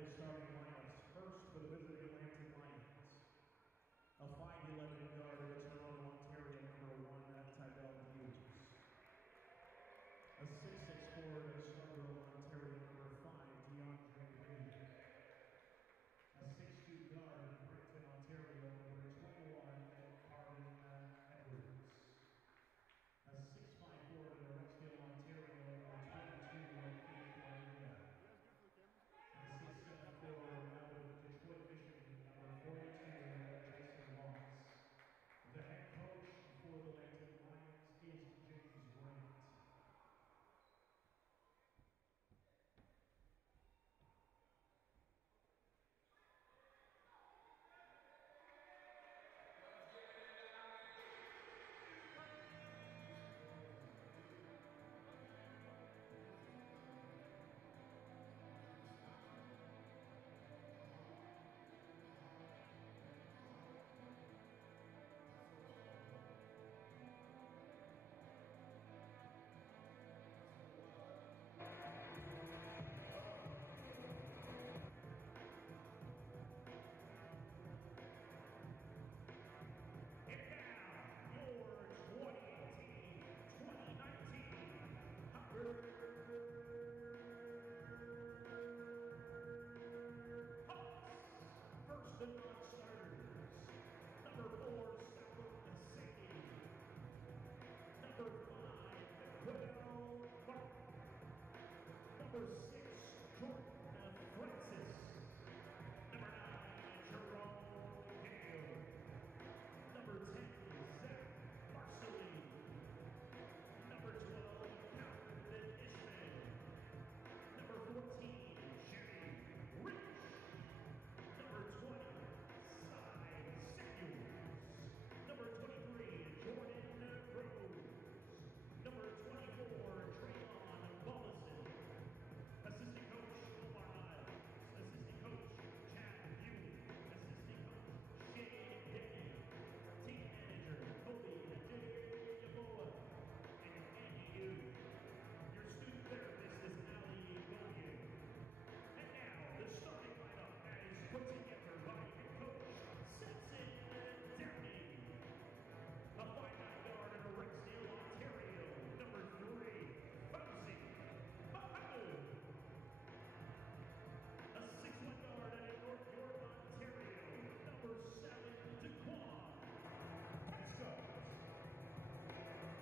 the starting lineups. First for the visiting Lambton Lions, a 5'11" guard of Toronto, Ontario, #1, Tybell Hughes. A 6'6" forward of Scarborough, Ontario, #5, DeAndre Reed. A 6'2" guard of Brampton, Ontario, #21, Carlin Edwards. A 6'5" forward of Rexdale, Ontario, #22, Keith Maria. A 6'7" forward out of Detroit, Michigan, #42, Jason Watts. The head coach for the Lambton Lions is James Grant. The non-starters, #4, Samuel Asegi, #5, Will Mark, #6, Jordan Francis, #9, Jerome Hale, #10, Zach Marcelli, #12, Calvin Ishman, #14, Jimmy Rich, #20, #23, Jordan Rose. #24, Traylon Bollison. Assistant coach, Omar Miles. Assistant coach, Chad Ewing. Assistant coach, Shane Denny. Team manager, Kobe Adeyaboa. And Andy Yu. Your student therapist is Ali Goyen. And now, the starting lineup is put together by head coach Simpson Downey. A 5'9" guard out of Rexdale, Ontario, #3, Fauzi Mohammed. A 6'1" guard out of North York, Ontario, #7, Daquan Prescott.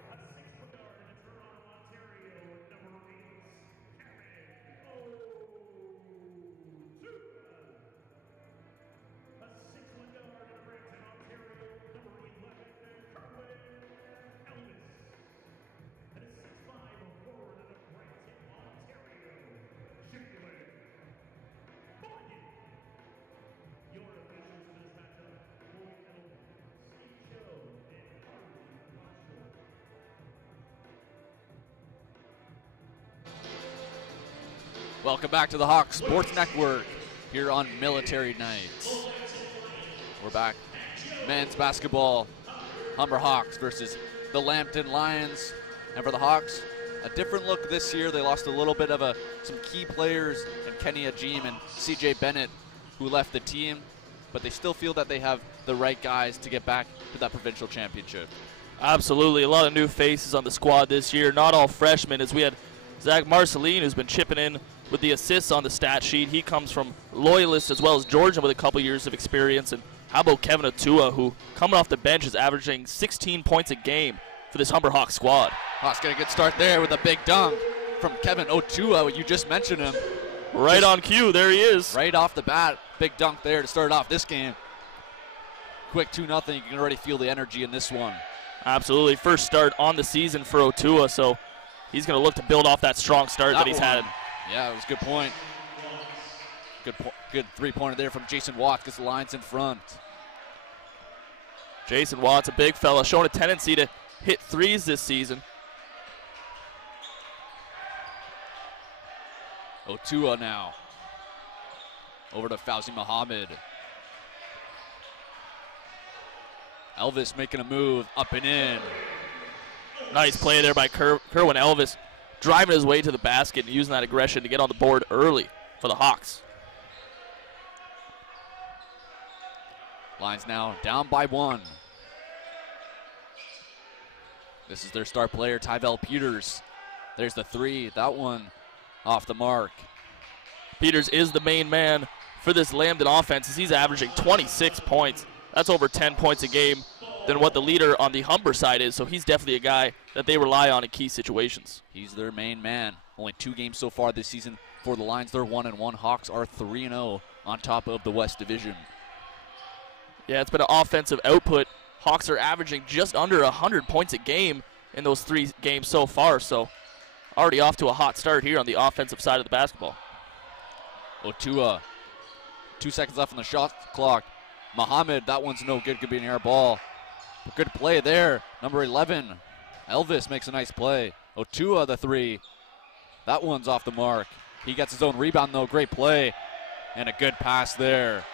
A 6'4" guard out of Toronto, Ontario, #8, Kevin O'Tuka. A 6'1" guard out of Brampton, Ontario, #11, Kerwin Elvis. And a 6'5" forward out of Brampton, Ontario, Jalen Morgan. Your officials for this matchup, Lloyd Elvis, Steve Cho, and Harvey Marshall. Welcome back to the Hawks Sports Network here on Military Nights. We're back. Men's basketball, Humber Hawks versus the Lambton Lions. And for the Hawks, a different look this year. They lost a little bit of some key players in Kenny Ajim and CJ Bennett, who left the team, but they still feel that they have the right guys to get back to that provincial championship. Absolutely. A lot of new faces on the squad this year, not all freshmen, as we had Zach Marceline, who's been chipping in with the assists on the stat sheet. He comes from Loyalist as well as Georgia with a couple years of experience. And how about Kevin O'Tua, who coming off the bench is averaging 16 points a game for this Humber Hawks squad. Hawks get a good start there with a big dunk from Kevin O'Tua. You just mentioned him. Right on cue, there he is. Right off the bat, big dunk there to start off this game. Quick 2-0, you can already feel the energy in this one. Absolutely, first start on the season for O'Tua, so he's going to look to build off that strong start that he's had. Yeah, it was a good point. Good three-pointer there from Jason Watts, gets the Lions in front. Jason Watts, a big fella, showing a tendency to hit threes this season. O'Tua now. Over to Fauzi Muhammad. Elvis making a move, up and in. Nice play there by Kerwin Elvis, driving his way to the basket and using that aggression to get on the board early for the Hawks. Lions now down by 1. This is their star player, Tyvel Peters. There's the 3. That one off the mark. Peters is the main man for this Lambton offense as he's averaging 26 points. That's over 10 points a game than what the leader on the Humber side is, so he's definitely a guy that they rely on in key situations. He's their main man. Only 2 games so far this season for the Lions. They're 1-1. Hawks are 3-0 on top of the West Division. Yeah, it's been an offensive output. Hawks are averaging just under 100 points a game in those 3 games so far, so already off to a hot start here on the offensive side of the basketball. Otua, 2 seconds left on the shot clock. Muhammad, that one's no good, could be an air ball. But good play there, number 11. Elvis makes a nice play. Otua, the 3. That one's off the mark. He gets his own rebound though, great play. And a good pass there.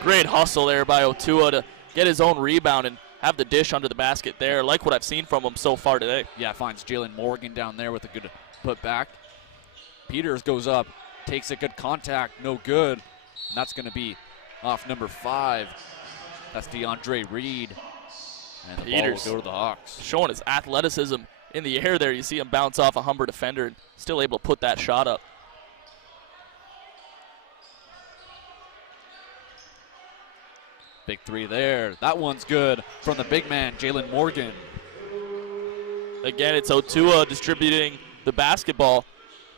Great hustle there by Otua to get his own rebound and have the dish under the basket there. Like what I've seen from him so far today. Yeah, finds Jalen Morgan down there with a good put back. Peters goes up, takes a good contact, no good. And that's going to be off number 5. That's DeAndre Reed. And the Peters ball will go to the Hawks. Showing his athleticism in the air there. You see him bounce off a Humber defender and still able to put that shot up. Big 3 there. That one's good from the big man, Jalen Morgan. Again, it's Otua distributing the basketball.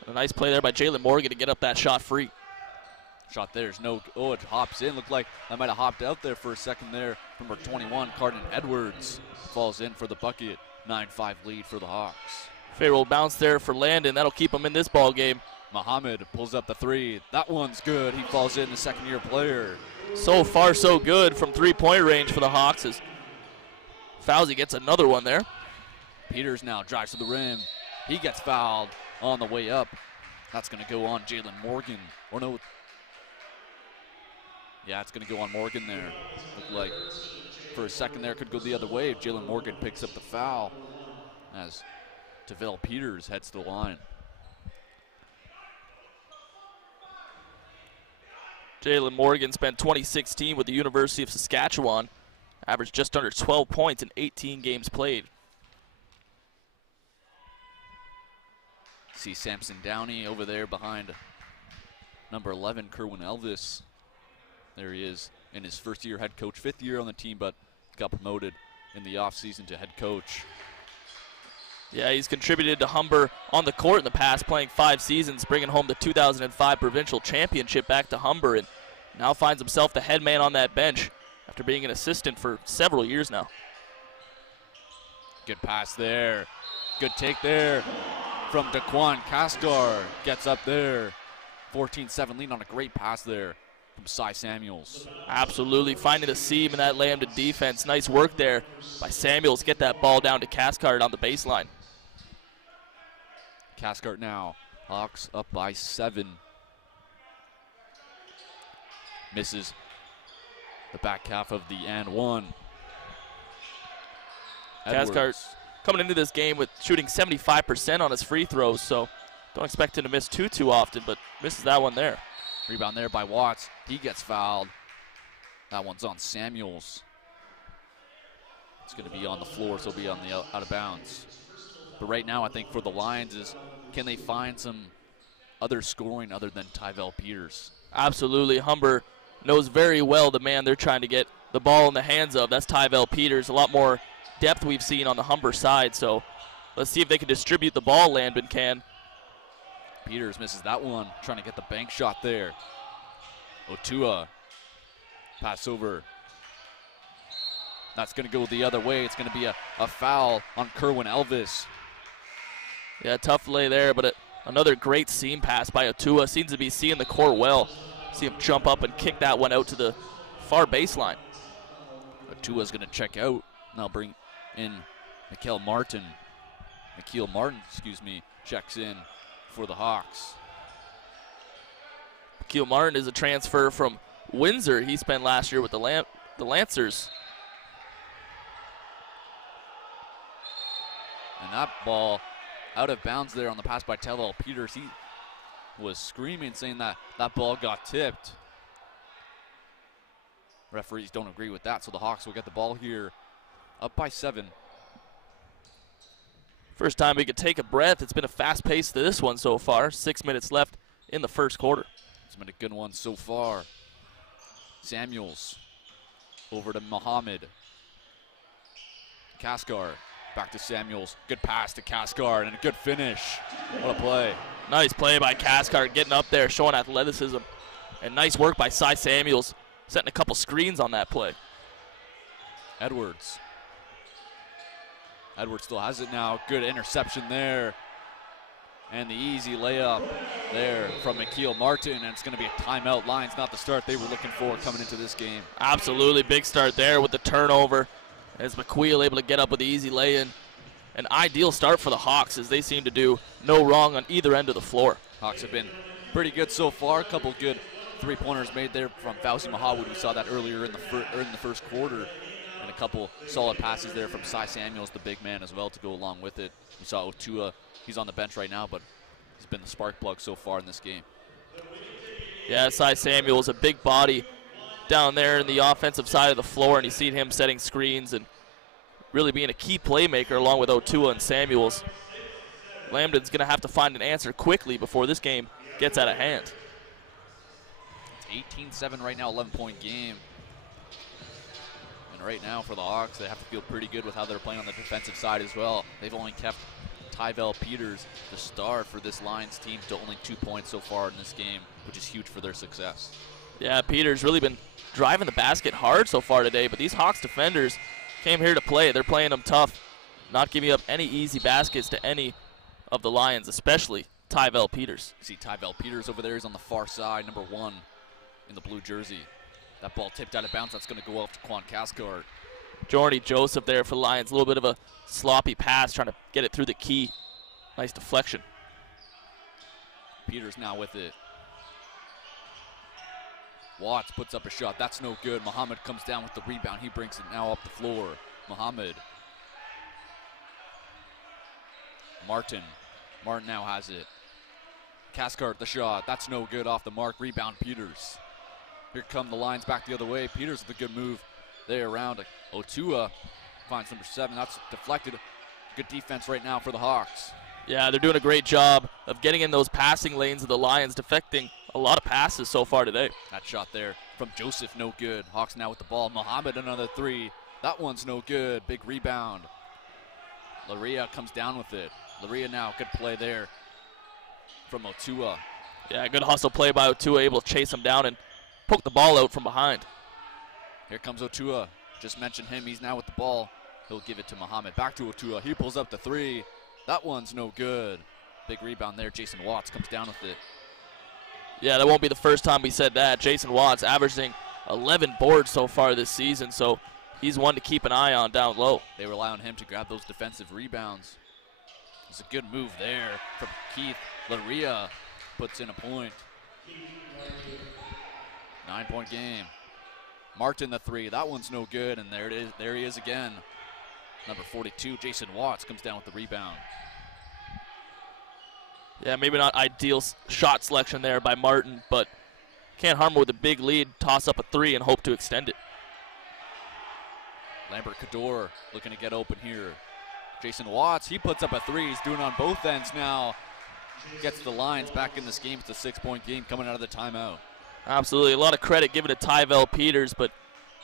A nice play there by Jalen Morgan to get up that shot free. Shot there's no, oh, it hops in. Looked like I might have hopped out there for a second there. Number 21, Cardin Edwards, falls in for the bucket. 9-5 lead for the Hawks. Favorable bounce there for Landon. That'll keep him in this ball game. Muhammad pulls up the 3. That one's good. He falls in, the second-year player. So far, so good from three-point range for the Hawks as Fauzi gets another one there. Peters now drives to the rim. He gets fouled on the way up. That's going to go on Jalen Morgan. Or no. Yeah, it's going to go on Morgan there. Looked like for a second there could go the other way if Jalen Morgan picks up the foul as Tyvel Peters heads to the line. Jalen Morgan spent 2016 with the University of Saskatchewan, averaged just under 12 points in 18 games played. See Samson Downey over there behind number 11, Kerwin Elvis. There he is in his first year head coach, 5th year on the team, but got promoted in the offseason to head coach. Yeah, he's contributed to Humber on the court in the past, playing 5 seasons, bringing home the 2005 provincial championship back to Humber, and now finds himself the head man on that bench after being an assistant for several years now. Good pass there. Good take there from Daquan Kaskar. Gets up there. 14-7 lead on a great pass there from Cy Samuels. Absolutely, finding a seam in that Lambton defense. Nice work there by Samuels. Get that ball down to Kaskar on the baseline. Cathcart now. Hawks up by 7. Misses the back half of the and 1. Cathcart coming into this game with shooting 75% on his free throws, so don't expect him to miss too often, but misses that one there. Rebound there by Watts. He gets fouled. That one's on Samuels. It's going to be on the floor, so it'll be on the out of bounds. But right now, I think for the Lions is, can they find some other scoring other than Tyvel Peters? Absolutely. Humber knows very well the man they're trying to get the ball in the hands of. That's Tyvel Peters. A lot more depth we've seen on the Humber side, so let's see if they can distribute the ball. Lambton can. Peters misses that one, trying to get the bank shot there. Otua, pass over. That's going to go the other way. It's going to be a foul on Kerwin Elvis. Yeah, tough lay there, but another great seam pass by Otua. Seems to be seeing the court well. See him jump up and kick that one out to the far baseline. Otua's going to check out. Now bring in Nikhil Martin. Checks in for the Hawks. Nikhil Martin is a transfer from Windsor. He spent last year with the Lancers. And that ball out of bounds there on the pass by Tyvel Peters. He was screaming, saying that that ball got tipped. Referees don't agree with that, so the Hawks will get the ball here, up by 7. First time we could take a breath. It's been a fast pace to this one so far. 6 minutes left in the first quarter. It's been a good one so far. Samuels over to Muhammad. Kaskar back to Samuels. Good pass to Kaskar and a good finish. What a play. Nice play by Kaskar, getting up there, showing athleticism. And nice work by Cy Samuels, setting a couple screens on that play. Edwards still has it now. Good interception there. And the easy layup there from Mikhail Martin. And it's going to be a timeout. Lions not the start they were looking for coming into this game. Absolutely, big start there with the turnover. As McQueel able to get up with the easy lay-in. An ideal start for the Hawks as they seem to do no wrong on either end of the floor. Hawks have been pretty good so far. A couple good three-pointers made there from Fauzi Mahawood. We saw that earlier in the first quarter. And a couple solid passes there from Cy Samuels, the big man, as well, to go along with it. We saw Otua. He's on the bench right now, but he's been the spark plug so far in this game. Yeah, Cy Samuels, a big body down there in the offensive side of the floor, and you see him setting screens and really being a key playmaker along with Otua and Samuels. Lambton's going to have to find an answer quickly before this game gets out of hand. It's 18-7 right now, 11-point game. And right now for the Hawks, they have to feel pretty good with how they're playing on the defensive side as well. They've only kept Tyvel Peters, the star for this Lions team, to only 2 points so far in this game, which is huge for their success. Yeah, Peters really been driving the basket hard so far today, but these Hawks defenders came here to play. They're playing them tough, not giving up any easy baskets to any of the Lions, especially Tyvel Peters. You see Tyvel Peters over there is on the far side, number 1 in the blue jersey. That ball tipped out of bounds. That's going to go off to Quan Kaskar. Jordy Joseph there for the Lions. A little bit of a sloppy pass, trying to get it through the key. Nice deflection. Peters now with it. Watts puts up a shot. That's no good. Muhammad comes down with the rebound. He brings it now up the floor. Muhammad. Martin now has it. Kaskar the shot. That's no good off the mark. Rebound Peters. Here come the Lions back the other way. Peters with a good move there around. Otua finds number 7. That's deflected. Good defense right now for the Hawks. Yeah, they're doing a great job of getting in those passing lanes of the Lions, deflecting a lot of passes so far today. That shot there from Joseph, no good. Hawks now with the ball. Muhammad, another 3. That one's no good. Big rebound. Laria comes down with it. Laria now, good play there from Otua. Yeah, good hustle play by Otua, able to chase him down and poke the ball out from behind. Here comes Otua. Just mentioned him. He's now with the ball. He'll give it to Muhammad. Back to Otua. He pulls up the 3. That one's no good. Big rebound there. Jason Watts comes down with it. Yeah, that won't be the first time we said that. Jason Watts averaging 11 boards so far this season, so he's one to keep an eye on down low. They rely on him to grab those defensive rebounds. It's a good move there from Keith. Laria puts in a point. 9-point game. Martin the 3. That one's no good, and there it is. There he is again. Number 42, Jason Watts, comes down with the rebound. Yeah, maybe not ideal shot selection there by Martin, but can't harm him with a big lead. Toss up a 3 and hope to extend it. Lambert Kador looking to get open here. Jason Watts, he puts up a 3. He's doing it on both ends now. Gets the Lions back in this game. It's a 6-point game coming out of the timeout. Absolutely. A lot of credit given to Tyvel Peters, but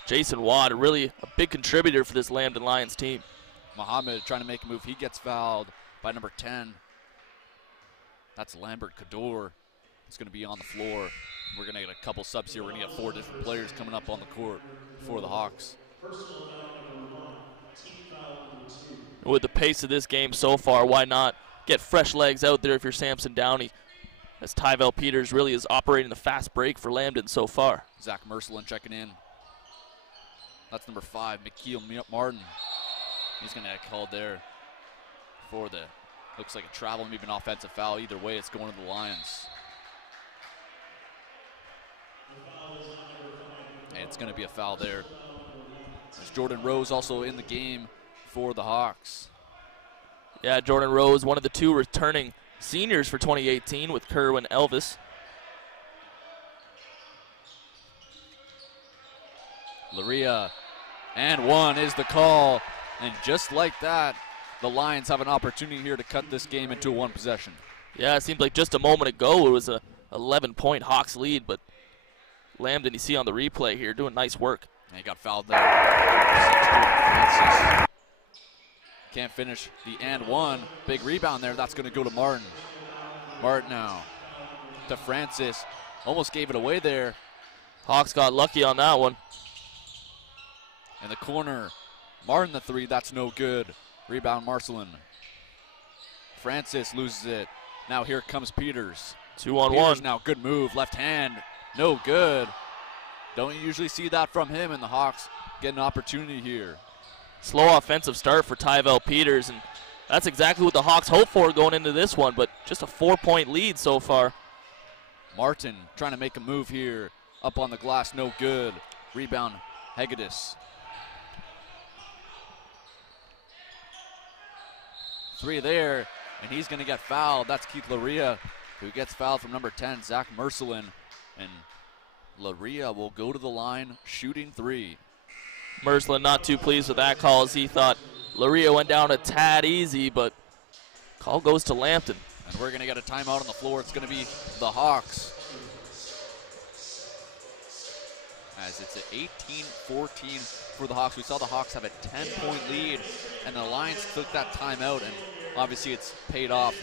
Jason Watt, really a big contributor for this Lambton Lions team. Muhammad trying to make a move. He gets fouled by number 10. That's Lambert Kador. He's going to be on the floor. We're going to get a couple subs here. We're going to get 4 different players coming up on the court for the Hawks. With the pace of this game so far, why not get fresh legs out there if you're Samson Downey, as Tyvel Peters really is operating the fast break for Lambton so far. Zach Mercelin checking in. That's number 5, Mikhail Martin. He's going to get called there for the, looks like a travel, maybe an offensive foul. Either way, it's going to the Lions. And it's going to be a foul there. There's Jordan Rose also in the game for the Hawks. Yeah, Jordan Rose, one of the 2 returning seniors for 2018 with Kerwin Elvis. Luria, and one is the call. And just like that, the Lions have an opportunity here to cut this game into a one possession. Yeah, it seemed like just a moment ago it was a 11-point Hawks lead, but Lambton, you see on the replay here, doing nice work. And he got fouled there. Francis can't finish the and one. Big rebound there. That's going to go to Martin. Martin now to Francis. Almost gave it away there. Hawks got lucky on that one. In the corner, Martin the three. That's no good. Rebound Marcelin. Francis loses it. Now here comes Peters. 2-on-1. Now good move. Left hand. No good. Don't usually see that from him, and the Hawks get an opportunity here. Slow offensive start for Tyvel Peters, and that's exactly what the Hawks hope for going into this one, but just a 4-point lead so far. Martin trying to make a move here. Up on the glass, no good. Rebound, Hegedus. Three there, and he's going to get fouled. That's Keith Luria, who gets fouled from number 10, Zach Mercelin. And Luria will go to the line, shooting three. Mercelin not too pleased with that call, as he thought Luria went down a tad easy, but call goes to Lambton. And we're going to get a timeout on the floor. It's going to be the Hawks. As it's at 18-14 for the Hawks. We saw the Hawks have a 10-point lead, and the Lions took that timeout, and obviously it's paid off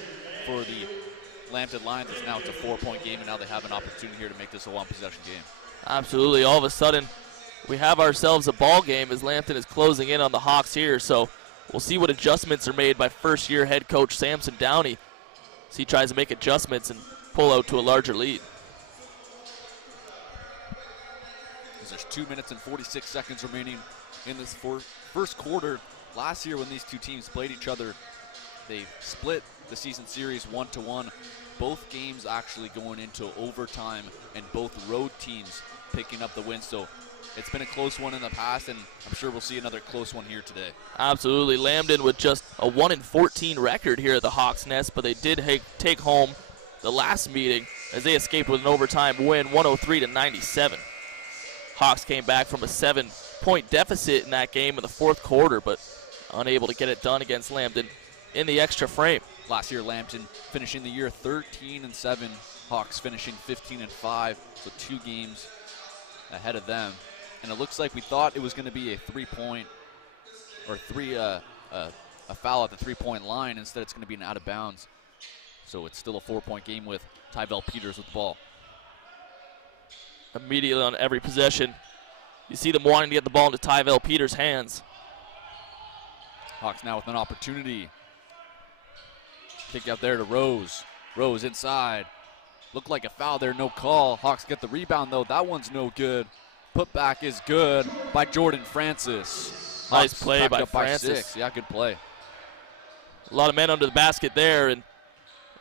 for the Lambton Lions. Now it's a 4-point game, and now they have an opportunity here to make this a one-possession game. Absolutely. All of a sudden, we have ourselves a ball game as Lambton is closing in on the Hawks here, so we'll see what adjustments are made by first-year head coach Samson Downey as he tries to make adjustments and pull out to a larger lead. There's 2 minutes and 46 seconds remaining in this first quarter. Last year when these two teams played each other, they split the season series 1-1. Both games actually going into overtime, and both road teams picking up the win. So it's been a close one in the past, and I'm sure we'll see another close one here today. Absolutely. Lambton with just a 1-14 record here at the Hawks Nest, but they did take home the last meeting as they escaped with an overtime win, 103-97. Hawks came back from a 7-point deficit in that game in the fourth quarter, but unable to get it done against Lambton in the extra frame. Last year, Lambton finishing the year 13-7, Hawks finishing 15-5, so 2 games ahead of them. And it looks like we thought it was going to be a 3-point or a foul at the 3-point line. Instead, it's going to be an out of bounds. So it's still a 4-point game with Tyvel Peters with the ball. Immediately on every possession, you see them wanting to get the ball into Tyvel Peters' hands. Hawks now with an opportunity. Kick out there to Rose. Rose inside. Looked like a foul there, no call. Hawks get the rebound though. That one's no good. Putback is good by Jordan Francis. Nice Hawks play by up Francis. By 6. Yeah, good play. A lot of men under the basket there and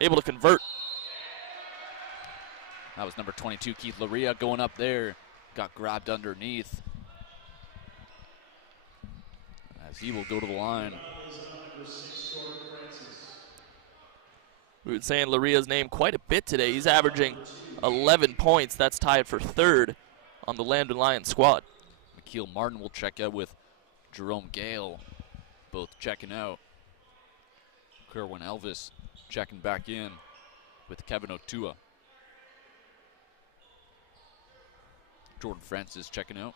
able to convert. That was number 22, Keith Luria, going up there. Got grabbed underneath. As he will go to the line. We've been saying Luria's name quite a bit today. He's averaging 11 points. That's tied for 3rd on the Lambton Lions squad. Akil Martin will check out with Jerome Gale, both checking out. Kerwin Elvis checking back in with Kevin Otua. Jordan Francis checking out.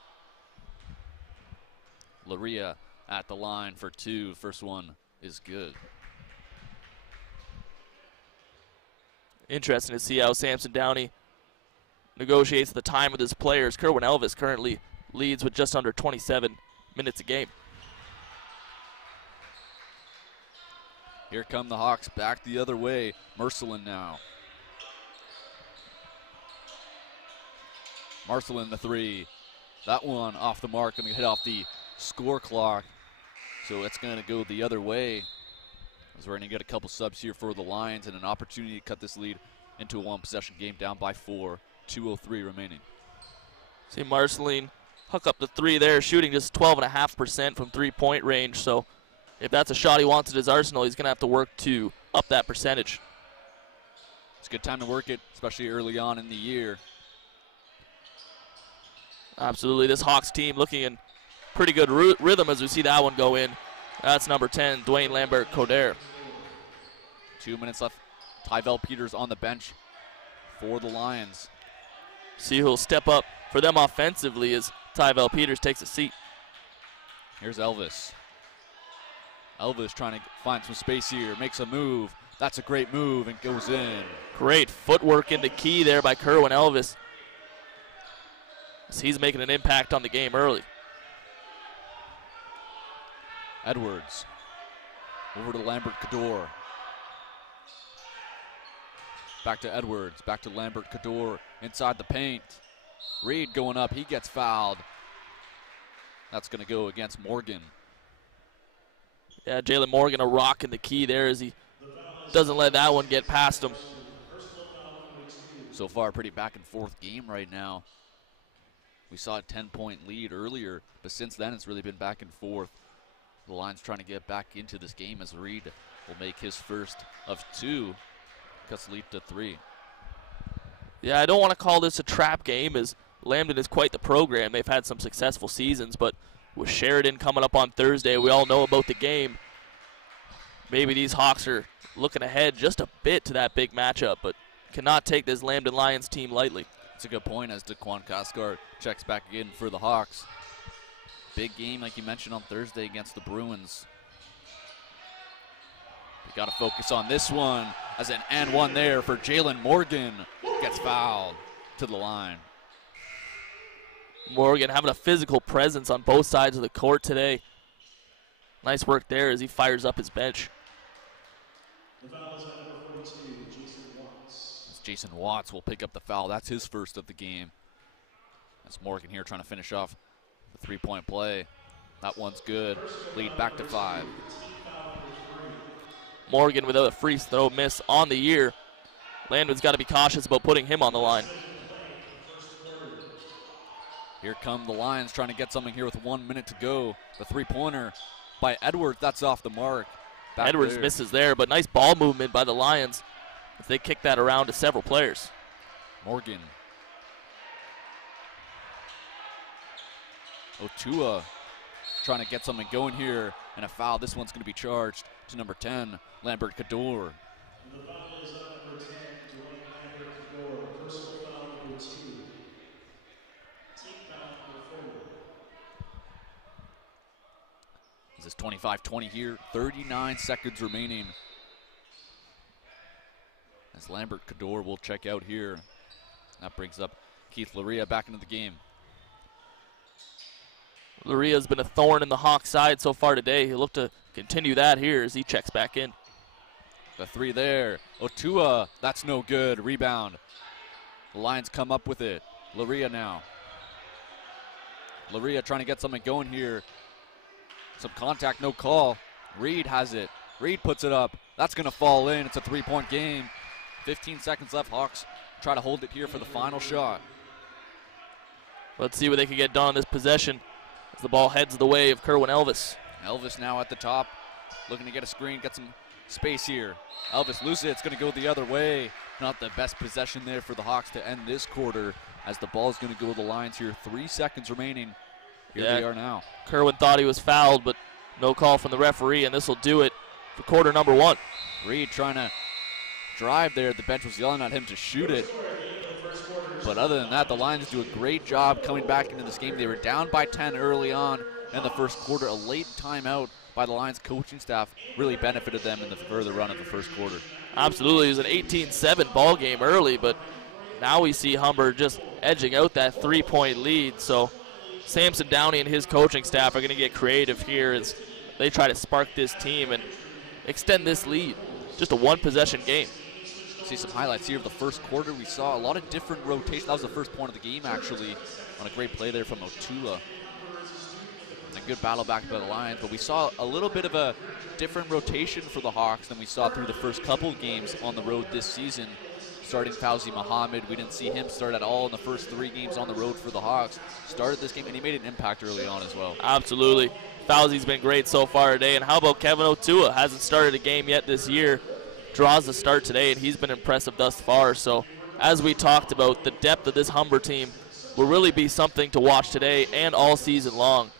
Luria at the line for 2. First one is good. Interesting to see how Samson Downey negotiates the time with his players. Kerwin Elvis currently leads with just under 27 minutes a game. Here come the Hawks back the other way. Mercelin now. Marcelin the 3. That one off the mark, going to hit off the score clock. So it's going to go the other way. As we're going to get a couple subs here for the Lions and an opportunity to cut this lead into a one-possession game down by 4. 2:03 remaining. See Marcelin hook up the 3 there, shooting just 12.5% from 3-point range. So if that's a shot he wants at his arsenal, he's going to have to work to up that percentage. It's a good time to work it, especially early on in the year. Absolutely. This Hawks team looking in pretty good rhythm as we see that one go in. That's number 10, Dwayne Lambert-Coder. 2 minutes left. Tyvel Peters on the bench for the Lions. See who'll step up for them offensively as Tyvel Peters takes a seat. Here's Elvis. Elvis trying to find some space here, makes a move. That's a great move and goes in. Great footwork in the key there by Kerwin Elvis. He's making an impact on the game early. Edwards over to Lambert-Coder. Back to Edwards, back to Lambert-Coder inside the paint. Reed going up, he gets fouled. That's going to go against Morgan. Yeah, Jalen Morgan a rock in the key there as he doesn't let that one get past him. So far, pretty back and forth game right now. We saw a 10-point lead earlier, but since then it's really been back and forth. The Lions trying to get back into this game as Reed will make his first of 2. Cuts the lead to 3. Yeah, I don't want to call this a trap game as Lambton is quite the program. They've had some successful seasons, but with Sheridan coming up on Thursday, we all know about the game. Maybe these Hawks are looking ahead just a bit to that big matchup, but cannot take this Lambton Lions team lightly. That's a good point as Daquan Caskar checks back in for the Hawks. Big game, like you mentioned, on Thursday against the Bruins. We got to focus on this one as an and one there for Jalen Morgan. Gets fouled to the line. Morgan having a physical presence on both sides of the court today. Nice work there as he fires up his bench. The foul is on number 42, Jason Watts. Jason Watts will pick up the foul. That's his first of the game. That's Morgan here trying to finish off the three-point play. That one's good. Lead back to 5. Morgan without a free throw miss on the year. Landon's got to be cautious about putting him on the line. Here come the Lions trying to get something here with 1 minute to go. The three-pointer by Edwards, that's off the mark. Back Edwards there. misses there, but nice ball movement by the Lions as they kick that around to several players. Morgan. Otua trying to get something going here, and a foul. This one's going to be charged to number 10, Lambert-Coder. The foul is on number 10, Dwayne Lambert-Coder. Personal foul number 2. Team foul number 4. This is 25-20 here, 39 seconds remaining. As Lambert-Coder will check out here. That brings up Keith Laria back into the game. Laria's been a thorn in the Hawks side so far today. He'll look to continue that here as he checks back in. The 3 there. Otua, that's no good. Rebound. The Lions come up with it. Laria now. Laria trying to get something going here. Some contact, no call. Reed has it. Reed puts it up. That's going to fall in. It's a 3-point game. 15 seconds left. Hawks try to hold it here for the final shot. Let's see what they can get done on this possession as the ball heads the way of Kerwin Elvis. Elvis now at the top, looking to get a screen, get some space here. Elvis loses it. It's going to go the other way. Not the best possession there for the Hawks to end this quarter as the ball is going to go to the Lions here. 3 seconds remaining. Here they are now. Kerwin thought he was fouled, but no call from the referee, and this will do it for quarter number 1. Reed trying to drive there. The bench was yelling at him to shoot it. But other than that, the Lions do a great job coming back into this game. They were down by 10 early on in the first quarter. A late timeout by the Lions coaching staff really benefited them in the further run of the first quarter. Absolutely. It was an 18-7 ball game early, but now we see Humber just edging out that 3-point lead. So Samson Downey and his coaching staff are going to get creative here as they try to spark this team and extend this lead. Just a one-possession game. See some highlights here of the first quarter. We saw a lot of different rotations. That was the first point of the game, actually, on a great play there from Otua. A good battle back by the Lions, but we saw a little bit of a different rotation for the Hawks than we saw through the first couple games on the road this season. Starting Fauzi Muhammad, we didn't see him start at all in the first 3 games on the road for the Hawks. Started this game, and he made an impact early on as well. Absolutely. Fauzi's been great so far today, and how about Kevin Otua? Hasn't started a game yet this year. Draws the start today, and he's been impressive thus far. So as we talked about, the depth of this Humber team will really be something to watch today and all season long,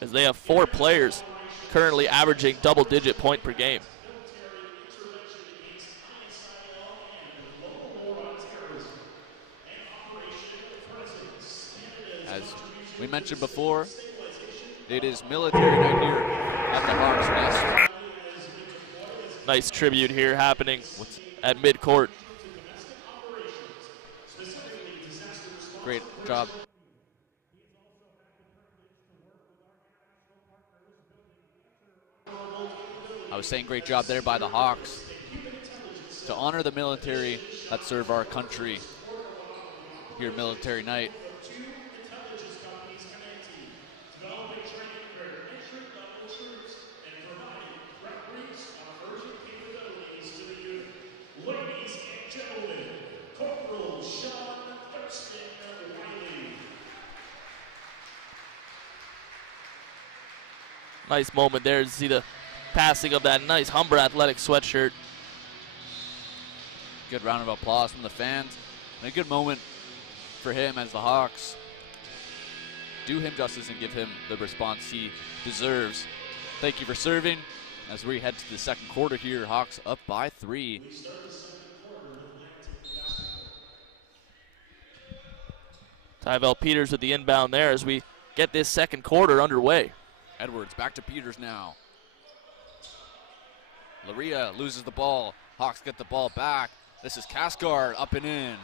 as they have 4 players currently averaging double-digit point per game. As we mentioned before, it is military night here at the Hawks Nest. Nice tribute here happening at midcourt. Great job. I was saying great job there by the Hawks to honor the military that serve our country here at Military Night. Nice moment there to see the passing of that nice Humber Athletic sweatshirt. Good round of applause from the fans. And a good moment for him as the Hawks do him justice and give him the response he deserves. Thank you for serving as we head to the second quarter here. Hawks up by 3. Tyvel Peters with the inbound there as we get this second quarter underway. Edwards back to Peters now. Laria loses the ball. Hawks get the ball back. This is Kaskar up and in.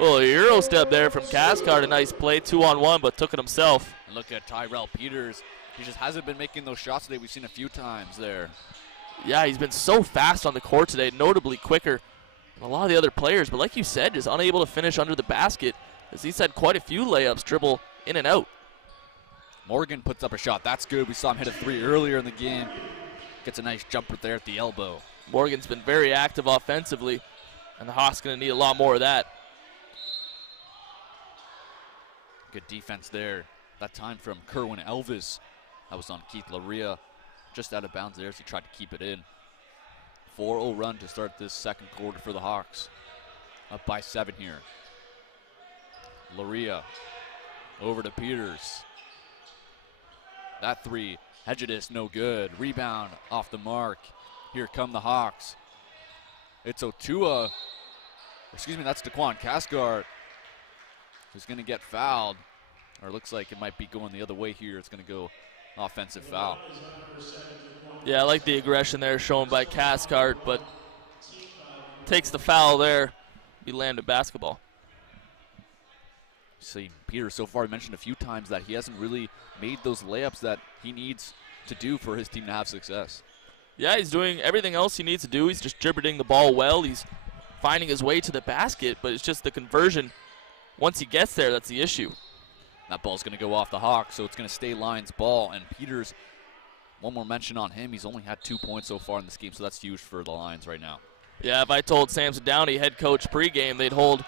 Well, a Euro step there from Kaskar. A nice play, 2-on-1, but took it himself. And look at Tyrell Peters. He just hasn't been making those shots today. We've seen a few times there. Yeah, he's been so fast on the court today, notably quicker than a lot of the other players. But like you said, just unable to finish under the basket, as he's had quite a few layups dribble in and out. Morgan puts up a shot. That's good. We saw him hit a 3 earlier in the game. Gets a nice jumper there at the elbow. Morgan's been very active offensively, and the Hawks going to need a lot more of that. Good defense there. That time from Kerwin Elvis. That was on Keith Laria. Just out of bounds there as he tried to keep it in. 4-0 run to start this second quarter for the Hawks. Up by 7 here. Laria over to Peters. That 3, Hedges, no good. Rebound off the mark. Here come the Hawks. It's Otua. Excuse me, that's Daquan Kaskar, who's going to get fouled. Or looks like it might be going the other way here. It's going to go offensive foul. Yeah, I like the aggression there shown by Kaskar, but takes the foul there. He landed basketball. See, Peter so far mentioned a few times that he hasn't really made those layups that he needs to do for his team to have success. Yeah, he's doing everything else he needs to do. He's distributing the ball well. He's finding his way to the basket, but it's just the conversion. Once he gets there, that's the issue. That ball's going to go off the Hawks, so it's going to stay Lions ball. And Peters, one more mention on him. He's only had 2 points so far in this game, so that's huge for the Lions right now. Yeah, if I told Samson Downey, head coach pregame, they'd hold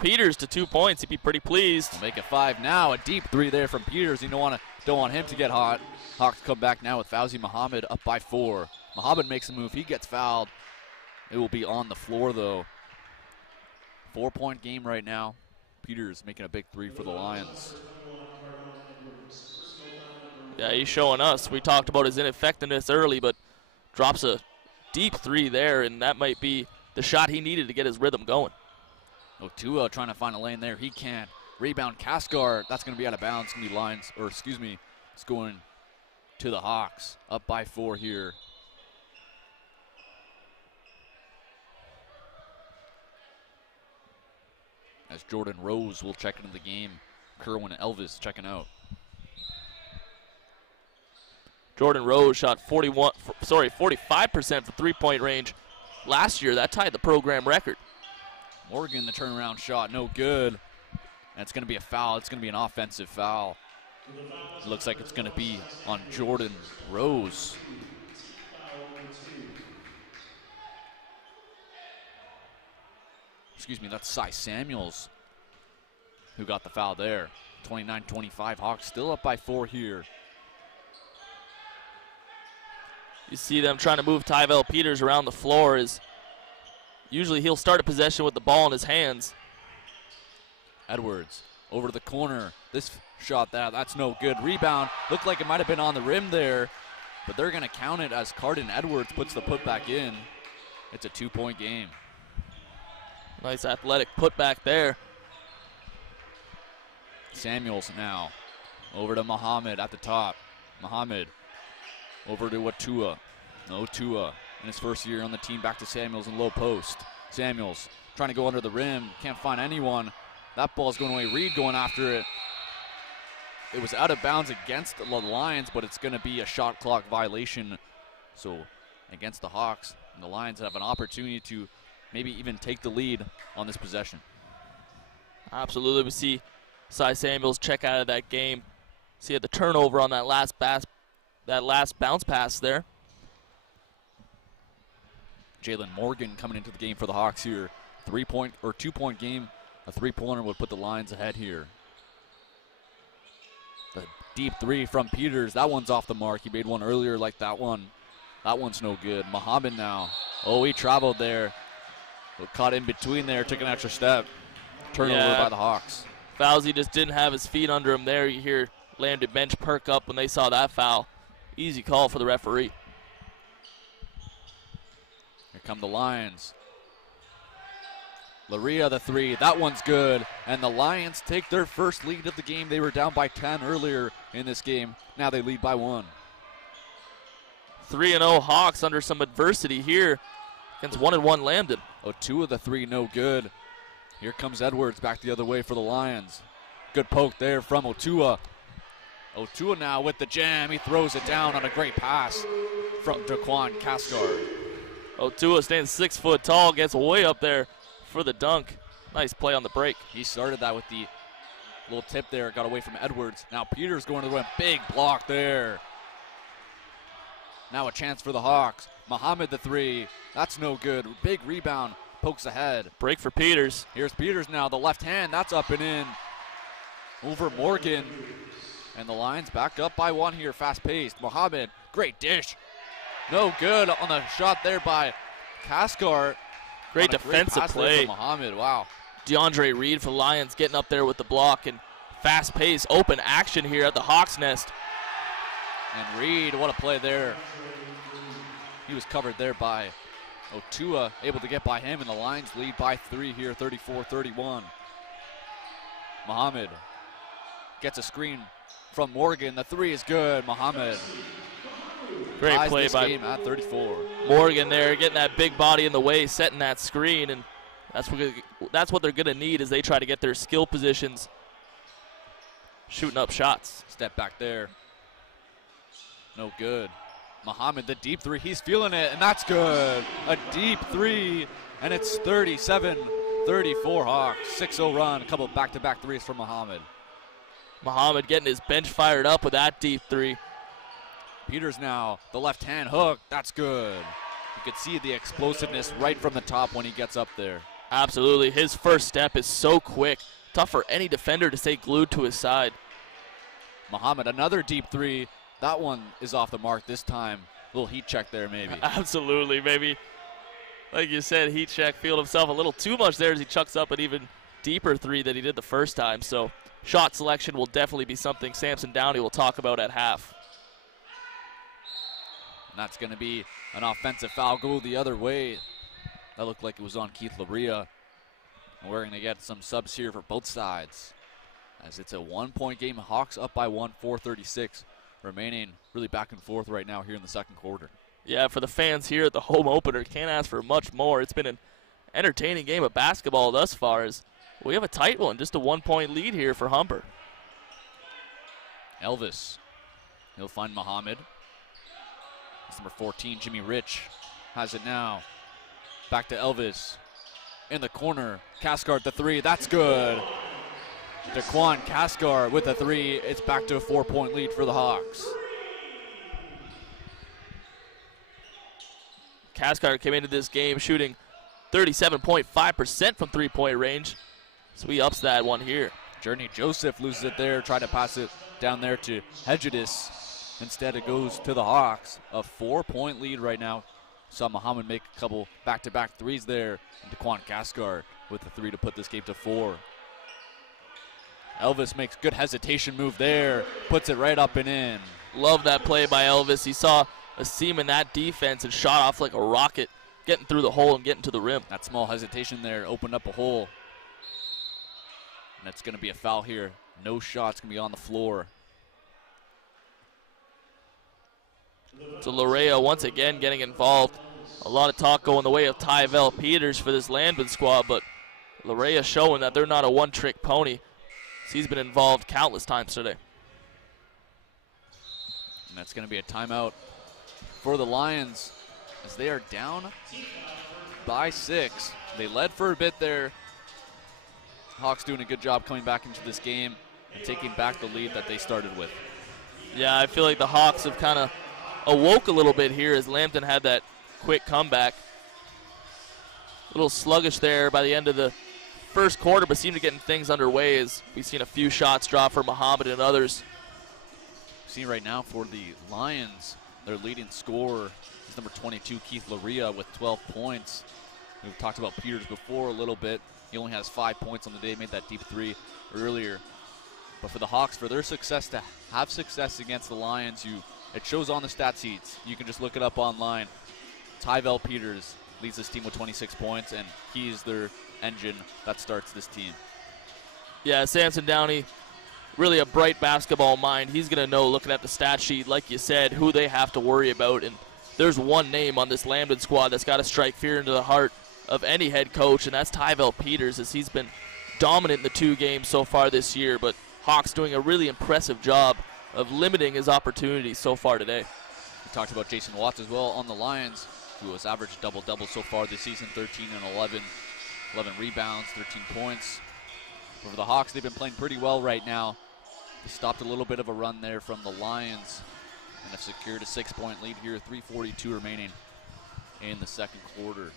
Peters to 2 points, he'd be pretty pleased. We'll make it 5 now. A deep 3 there from Peters. You don't want him to get hot. Hawks come back now with Fauzi Muhammad up by 4. Muhammad makes a move. He gets fouled. It will be on the floor, though. 4-point game right now. Peters making a big 3 for the Lions. Yeah, he's showing us. We talked about his ineffectiveness early, but drops a deep 3 there, and that might be the shot he needed to get his rhythm going. Otua trying to find a lane there. He can't. Rebound, Kaskar. That's going to be out of bounds. It's going to be Lions, or excuse me, it's going to the Hawks. Up by 4 here. As Jordan Rose will check into the game. Kerwin Elvis checking out. Jordan Rose shot 45% for three-point range last year. That tied the program record. Morgan, the turnaround shot, no good. And it's going to be a foul. It's going to be an offensive foul. It looks like it's going to be on Jordan Rose. Excuse me, that's Cy Samuels who got the foul there. 29-25, Hawks still up by 4 here. You see them trying to move Tyvel Peters around the floor as Usually he'll start a possession with the ball in his hands. Edwards over to the corner. This shot, that's no good. Rebound, looked like it might have been on the rim there, but they're going to count it as Carden Edwards puts the putback in. It's a 2-point game. Nice athletic putback there. Samuels now over to Muhammad at the top. Muhammad over to Otua. Otua in his first year on the team, back to Samuels in low post. Samuels trying to go under the rim, can't find anyone. That ball's going away. Reed going after it. It was out of bounds against the Lions, but it's going to be a shot clock violation. So against the Hawks, and the Lions have an opportunity to maybe even take the lead on this possession. Absolutely. We see Cy Samuels check out of that game. See the turnover on that last bounce pass there. Jalen Morgan coming into the game for the Hawks here. 3-point or 2-point game. A 3-pointer would put the Lions ahead here. The deep three from Peters. That one's off the mark. He made one earlier like that one. That one's no good. Muhammad now. Oh, he traveled there. But caught in between there. Took an extra step. Turnover by the Hawks. Fouzy just didn't have his feet under him there. You hear Lambton bench perk up when they saw that foul. Easy call for the referee. Here come the Lions. Laria the three, that one's good. And the Lions take their first lead of the game. They were down by 10 earlier in this game. Now they lead by 1. 3-0 Hawks under some adversity here against 1-1 Lambton. Otua the three, no good. Here comes Edwards back the other way for the Lions. Good poke there from Otua. Otua now with the jam. He throws it down on a great pass from Daquan Cascard. Otua stands 6 foot tall, gets way up there for the dunk. Nice play on the break. He started that with the little tip there, got away from Edwards. Now Peters going to the rim, big block there. Now a chance for the Hawks. Muhammad the three, that's no good. Big rebound, pokes ahead. Break for Peters. Here's Peters now, the left hand, that's up and in. Over Morgan. And the Lions back up by 1 here, fast-paced. Muhammad, great dish. No good on the shot there by Cascar. Great defensive play. Muhammad, wow. DeAndre Reed for the Lions getting up there with the block and fast-paced, open action here at the Hawks' nest. And Reed, what a play there. He was covered there by Otua, able to get by him, and the Lions lead by 3 here, 34-31. Muhammad gets a screen from Morgan. The three is good. Muhammad. Great play by game at 34. Morgan there, getting that big body in the way, setting that screen, and that's what they're going to need as they try to get their skill positions, shooting up shots. Step back there. No good. Muhammad, the deep three, he's feeling it, and that's good. A deep three, and it's 37-34 Hawks. 6-0 run, a couple of back-to-back threes from Muhammad. Muhammad getting his bench fired up with that deep three. Peters now, the left hand hook, that's good. You could see the explosiveness right from the top when he gets up there. Absolutely, his first step is so quick. Tough for any defender to stay glued to his side. Muhammad, another deep three. That one is off the mark this time. A little heat check there maybe. Absolutely, maybe. Like you said, heat check, feel himself a little too much there as he chucks up an even deeper three than he did the first time. So shot selection will definitely be something Samson Downey will talk about at half. And that's going to be an offensive foul goal the other way. That looked like it was on Keith Laria. And we're going to get some subs here for both sides, as it's a 1-point game. Hawks up by 1, 4:36 remaining. Really back and forth right now here in the second quarter. Yeah, for the fans here at the home opener, can't ask for much more. It's been an entertaining game of basketball thus far, as we have a tight one, just a 1-point lead here for Humber. Elvis, he'll find Muhammad. It's number 14, Jimmy Rich, has it now. Back to Elvis. In the corner, Cascard the three, that's good. Daquan Cascard with a three. It's back to a 4-point lead for the Hawks. Cascard came into this game shooting 37.5% from three-point range, so he ups that one here. Journey Joseph loses it there, tried to pass it down there to Hedgedis. Instead it goes to the Hawks. A 4-point lead right now, Saw Muhammad make a couple back-to-back threes there. And Daquan Cascar with the 3 to put this game to 4. Elvis makes good hesitation move there, puts it right up and in. Love that play by Elvis. He saw a seam in that defense and shot off like a rocket, getting through the hole and getting to the rim. That small hesitation there opened up a hole. And that's going to be a foul here. No shot's going to be on the floor. So Larea once again getting involved. A lot of talk going the way of Tyvel Peters for this Lambton squad, but Larea showing that they're not a one-trick pony. He's been involved countless times today. And that's going to be a timeout for the Lions as they are down by 6. They led for a bit there. Hawks doing a good job coming back into this game and taking back the lead that they started with. Yeah, I feel like the Hawks have kind of awoke a little bit here as Lambton had that quick comeback. A little sluggish there by the end of the first quarter, but seemed to getting things underway as we've seen a few shots drop for Muhammad and others. See right now for the Lions, their leading scorer is number 22, Keith Larea, with 12 points. We've talked about Peters before a little bit. He only has 5 points on the day, made that deep 3 earlier. But for the Hawks, for their success to have success against the Lions, it shows on the stat sheets. You can just look it up online. Tyvel Peters leads this team with 26 points, and he is their engine that starts this team. Yeah, Samson Downey, really a bright basketball mind. He's going to know, looking at the stat sheet, like you said, who they have to worry about. And there's one name on this Lambton squad that's got to strike fear into the heart of any head coach, and that's Tyvel Peters, as he's been dominant in the 2 games so far this year. But Hawks doing a really impressive job of limiting his opportunities so far today. We talked about Jason Watts as well on the Lions, who has averaged double-double so far this season, 13 and 11 rebounds, 13 points. But for the Hawks, they've been playing pretty well right now. They stopped a little bit of a run there from the Lions and have secured a 6-point lead here, 3:42 remaining in the second quarter.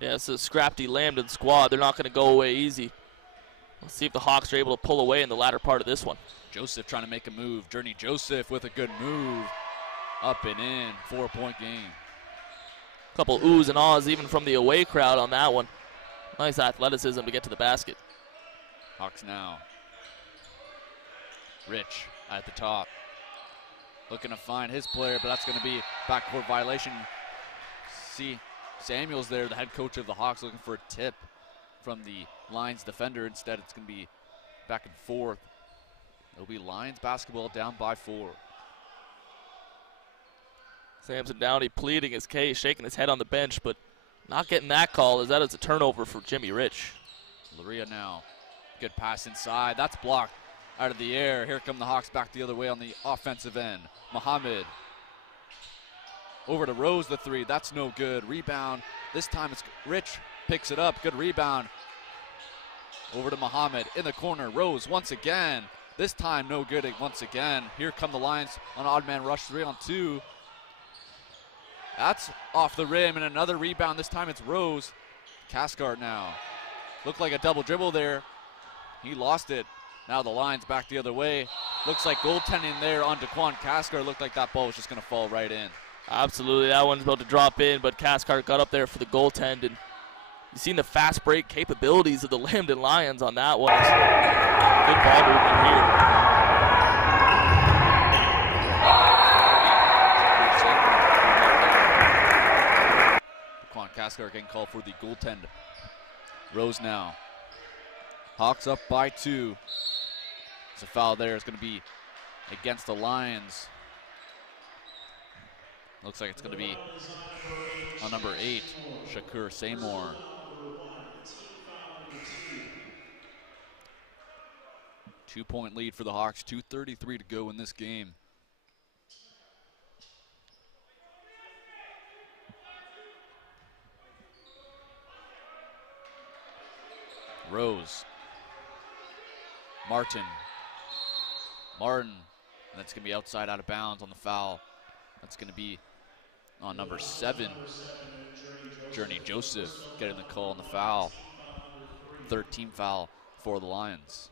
Yeah, it's a scrappy Lambton squad. They're not going to go away easy. Let's see if the Hawks are able to pull away in the latter part of this one. Joseph trying to make a move. Journey Joseph with a good move. Up and in, 4-point game. Couple oohs and ahs even from the away crowd on that one. Nice athleticism to get to the basket. Hawks now. Rich at the top. Looking to find his player, but that's going to be backcourt violation. See Samuels there, the head coach of the Hawks, looking for a tip from the Lions defender. Instead, it's going to be back and forth. It'll be Lions basketball down by 4. Samson Downey pleading his case, shaking his head on the bench, but not getting that call, as that is a turnover for Jimmy Rich. Larea now. Good pass inside. That's blocked out of the air. Here come the Hawks back the other way on the offensive end. Muhammad. Over to Rose, the 3. That's no good. Rebound. This time it's Rich. Picks it up. Good rebound. Over to Muhammad. In the corner. Rose once again. This time no good once again. Here come the Lions on odd man rush 3-on-2. That's off the rim, and another rebound. This time it's Rose. Cascart now. Looked like a double dribble there. He lost it. Now the Lions back the other way. Looks like goaltending there on Daquan Cascart. Looked like that ball was just going to fall right in. Absolutely. That one's about to drop in, but Cascart got up there for the goaltend. And you've seen the fast break capabilities of the Lambton Lions on that one. Good ball movement here. Cascar getting called for the goaltend. Rose now. Hawks up by 2. It's a foul there. It's going to be against the Lions. Looks like it's going to be on number 8, Shakur Seymour. Two-point lead for the Hawks. 2:33 to go in this game. Rose. Martin. And that's going to be outside out of bounds on the foul. That's going to be on number 7. Journey Joseph getting the call on the foul. 13th foul for the Lions.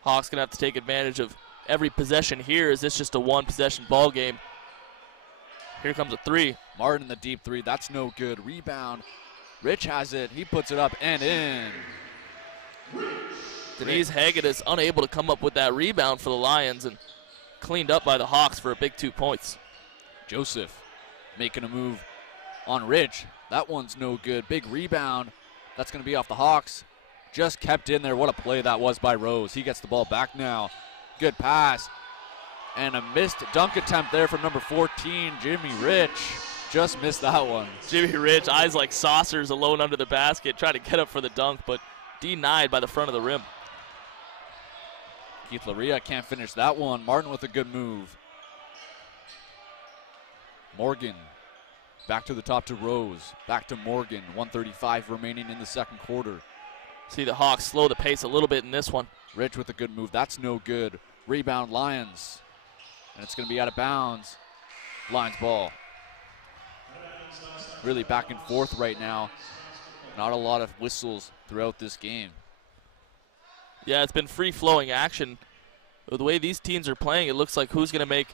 Hawks going to have to take advantage of every possession here. Is this just a one-possession ball game? Here comes a three. Martin the deep three. That's no good. Rebound. Rich has it. He puts it up and in. Denise Haggett is unable to come up with that rebound for the Lions, and cleaned up by the Hawks for a big 2 points. Joseph making a move on Rich. That one's no good. Big rebound. That's going to be off the Hawks. Just kept in there. What a play that was by Rose. He gets the ball back now. Good pass. And a missed dunk attempt there from number 14, Jimmy Rich. Just missed that one. Jimmy Rich, eyes like saucers, alone under the basket, tried to get up for the dunk, but denied by the front of the rim. Keith Laria can't finish that one. Martin with a good move. Morgan back to the top to Rose. Back to Morgan. 1:35 remaining in the second quarter. See the Hawks slow the pace a little bit in this one. Rich with a good move. That's no good. Rebound Lions. And it's going to be out of bounds. Lions ball. Really back and forth right now. Not a lot of whistles throughout this game. Yeah, it's been free-flowing action. With the way these teams are playing, it looks like who's going to make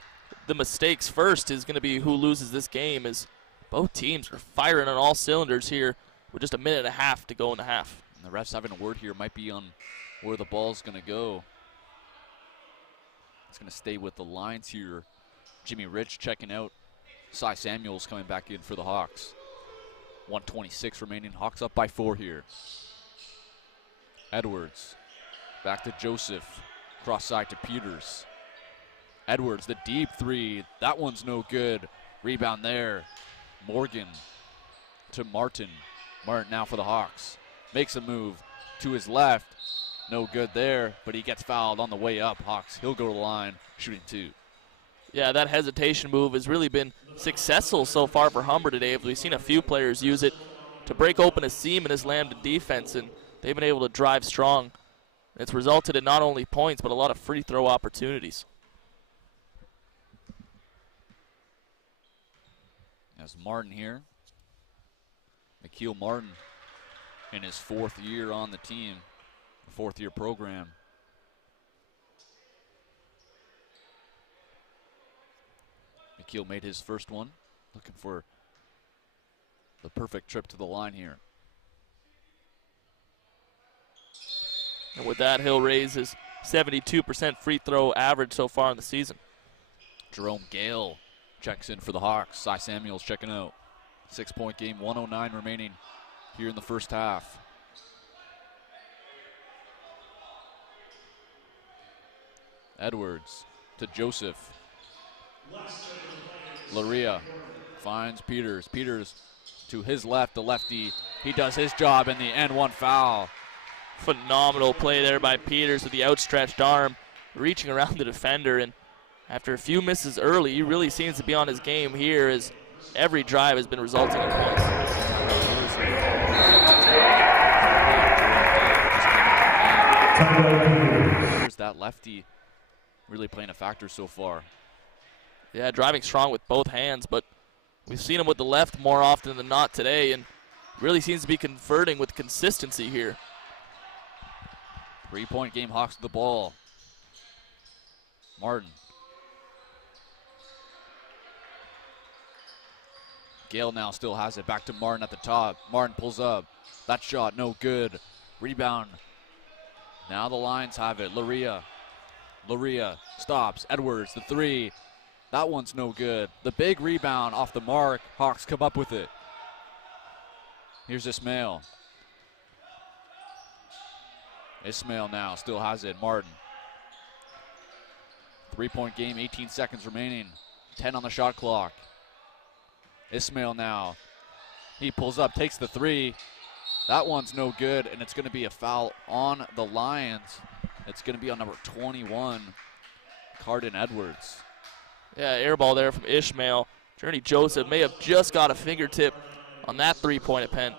the mistakes first is going to be who loses this game, as both teams are firing on all cylinders here with just a minute and a half to go in the half. And the refs having a word here might be on where the ball's going to go. It's going to stay with the Lions here. Jimmy Rich checking out. Cy Samuels coming back in for the Hawks. 1:26 remaining. Hawks up by 4 here. Edwards. Back to Joseph. Cross side to Peters. Edwards, the deep three. That one's no good. Rebound there. Morgan to Martin. Martin now for the Hawks. Makes a move to his left. No good there, but he gets fouled on the way up. Hawks, he'll go to the line, shooting 2. Yeah, that hesitation move has really been successful so far for Humber today. We've seen a few players use it to break open a seam in his Lambton defense, and they've been able to drive strong. It's resulted in not only points, but a lot of free throw opportunities. As Martin here. Nikhil Martin in his 4th year on the team, 4th year program. Nikhil made his first one, looking for the perfect trip to the line here. And with that, he'll raise his 72% free throw average so far in the season. Jerome Gale checks in for the Hawks. Cy Samuels checking out. 6-point game, 1:09 remaining here in the first half. Edwards to Joseph. Laria finds Peters. Peters to his left, the lefty. He does his job in the end, 1 foul. Phenomenal play there by Peters with the outstretched arm, reaching around the defender. And after a few misses early, he really seems to be on his game here, as every drive has been resulting in points. Here's that lefty really playing a factor so far. Yeah, driving strong with both hands, but we've seen him with the left more often than not today, and really seems to be converting with consistency here. 3-point game, Hawks with the ball. Martin. Gale now still has it. Back to Martin at the top. Martin pulls up. That shot, no good. Rebound. Now the Lions have it. Laria. Laria stops. Edwards, the 3. That one's no good. The big rebound off the mark. Hawks come up with it. Here's Ismail. Ismail now still has it. Martin. 3-point game, 18 seconds remaining. 10 on the shot clock. Ismail now. He pulls up, takes the 3. That one's no good, and it's going to be a foul on the Lions. It's going to be on number 21, Carden Edwards. Yeah, air ball there from Ishmael. Journey Joseph may have just got a fingertip on that 3-point attempt.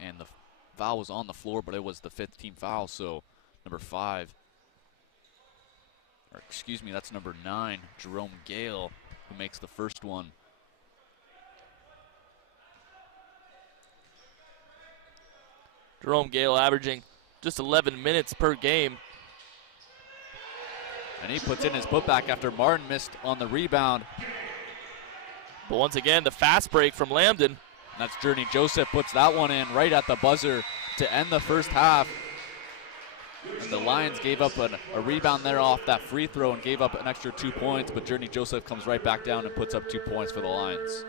And the foul was on the floor, but it was the 5th team foul, so number 5, or excuse me, that's number 9, Jerome Gale, who makes the first one. Jerome Gale averaging just 11 minutes per game. And he puts in his putback after Martin missed on the rebound. But once again, the fast break from Lambton. And that's Journey Joseph puts that one in right at the buzzer to end the first half. And the Lions gave up a rebound there off that free throw and gave up an extra 2 points, but Journey Joseph comes right back down and puts up 2 points for the Lions.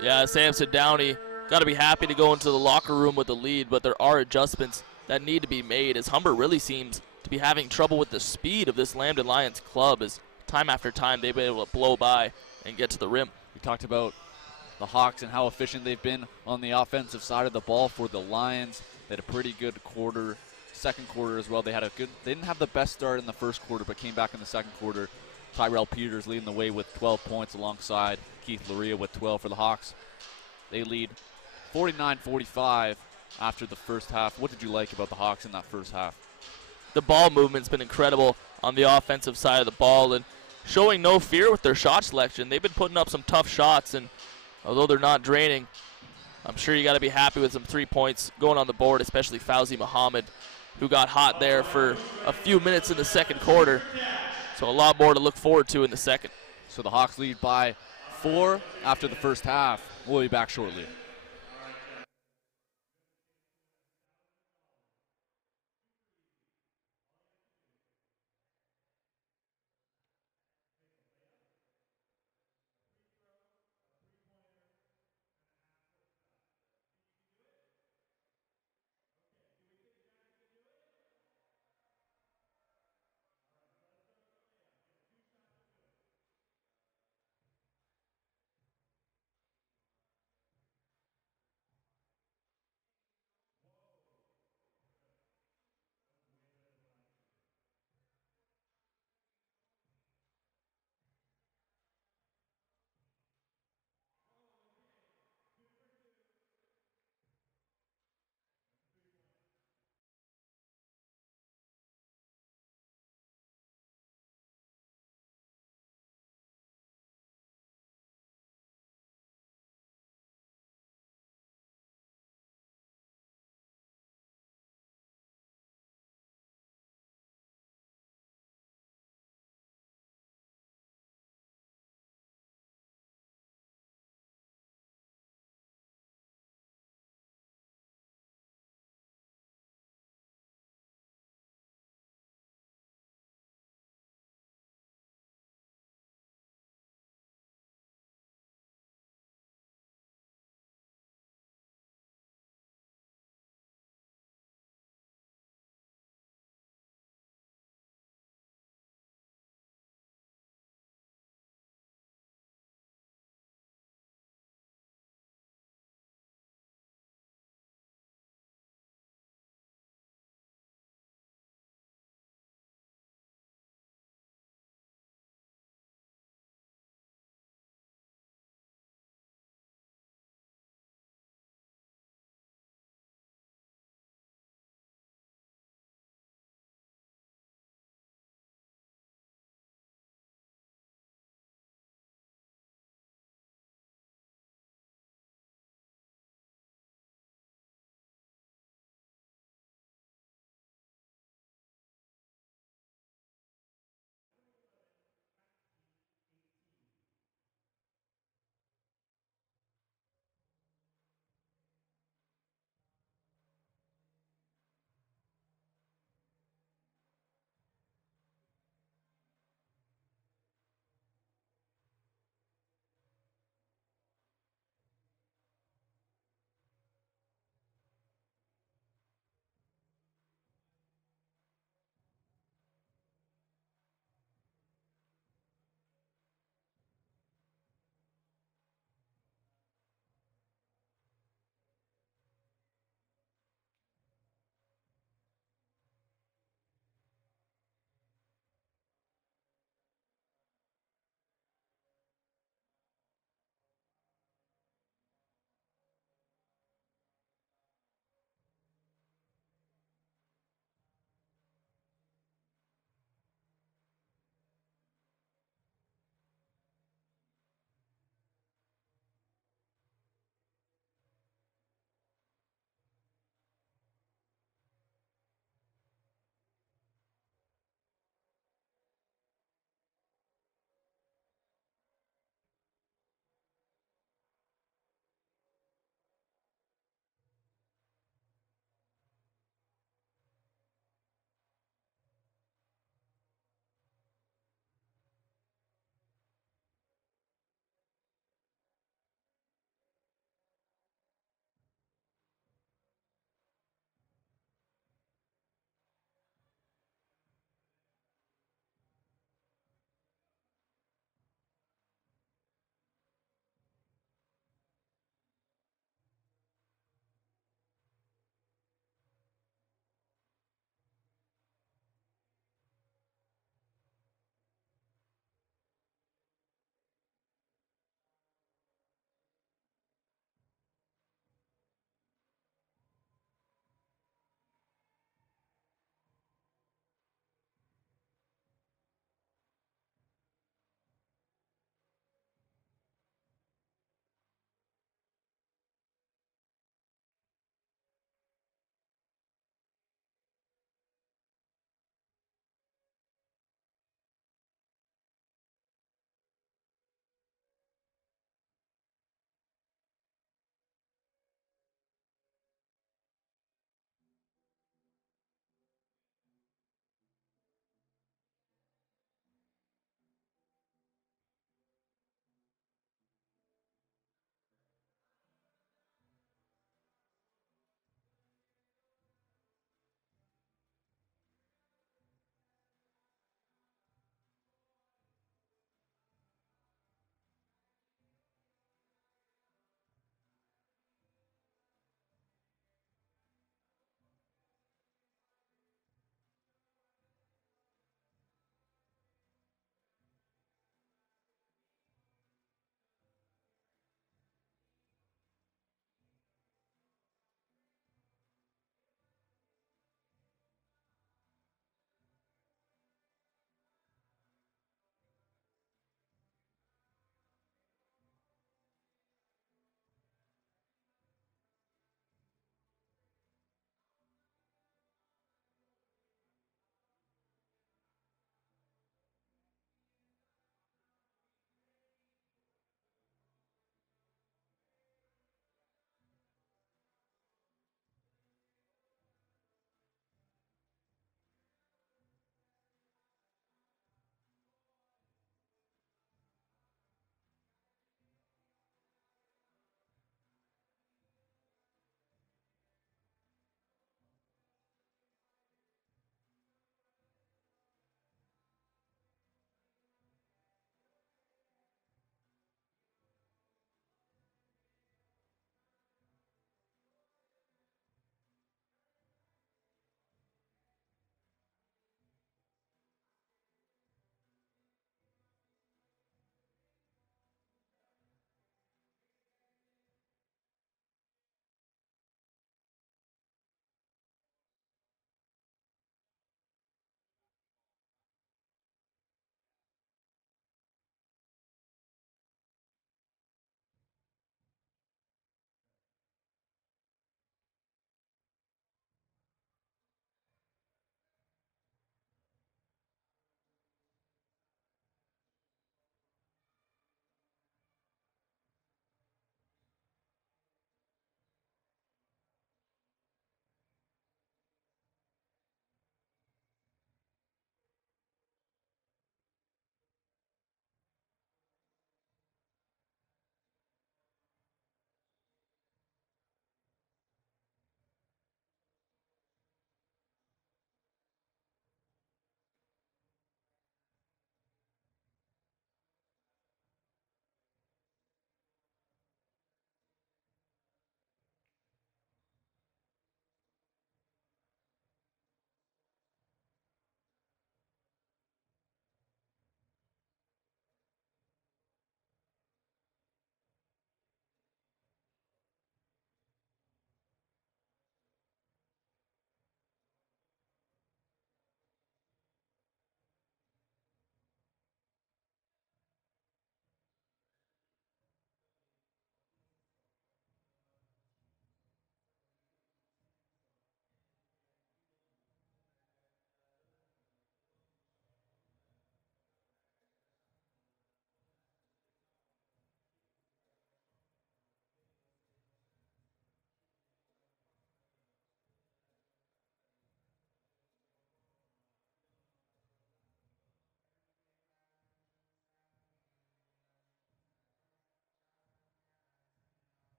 Yeah, Samson Downey got to be happy to go into the locker room with the lead, but there are adjustments that need to be made as Humber really seems to be having trouble with the speed of this Lambton Lions club as time after time they've been able to blow by and get to the rim. We talked about the Hawks and how efficient they've been on the offensive side of the ball for the Lions. They had a pretty good quarter. Second quarter as well. They didn't have the best start in the first quarter, but came back in the second quarter. Tyrell Peters leading the way with 12 points alongside Keith Luria with 12 for the Hawks. They lead 49-45 after the first half. What did you like about the Hawks in that first half? The ball movement's been incredible on the offensive side of the ball and showing no fear with their shot selection. They've been putting up some tough shots, and although they're not draining, I'm sure you got to be happy with some 3 points going on the board, especially Fauzi Muhammad, who got hot there for a few minutes in the second quarter. So a lot more to look forward to in the second. So the Hawks lead by 4 after the first half. We'll be back shortly.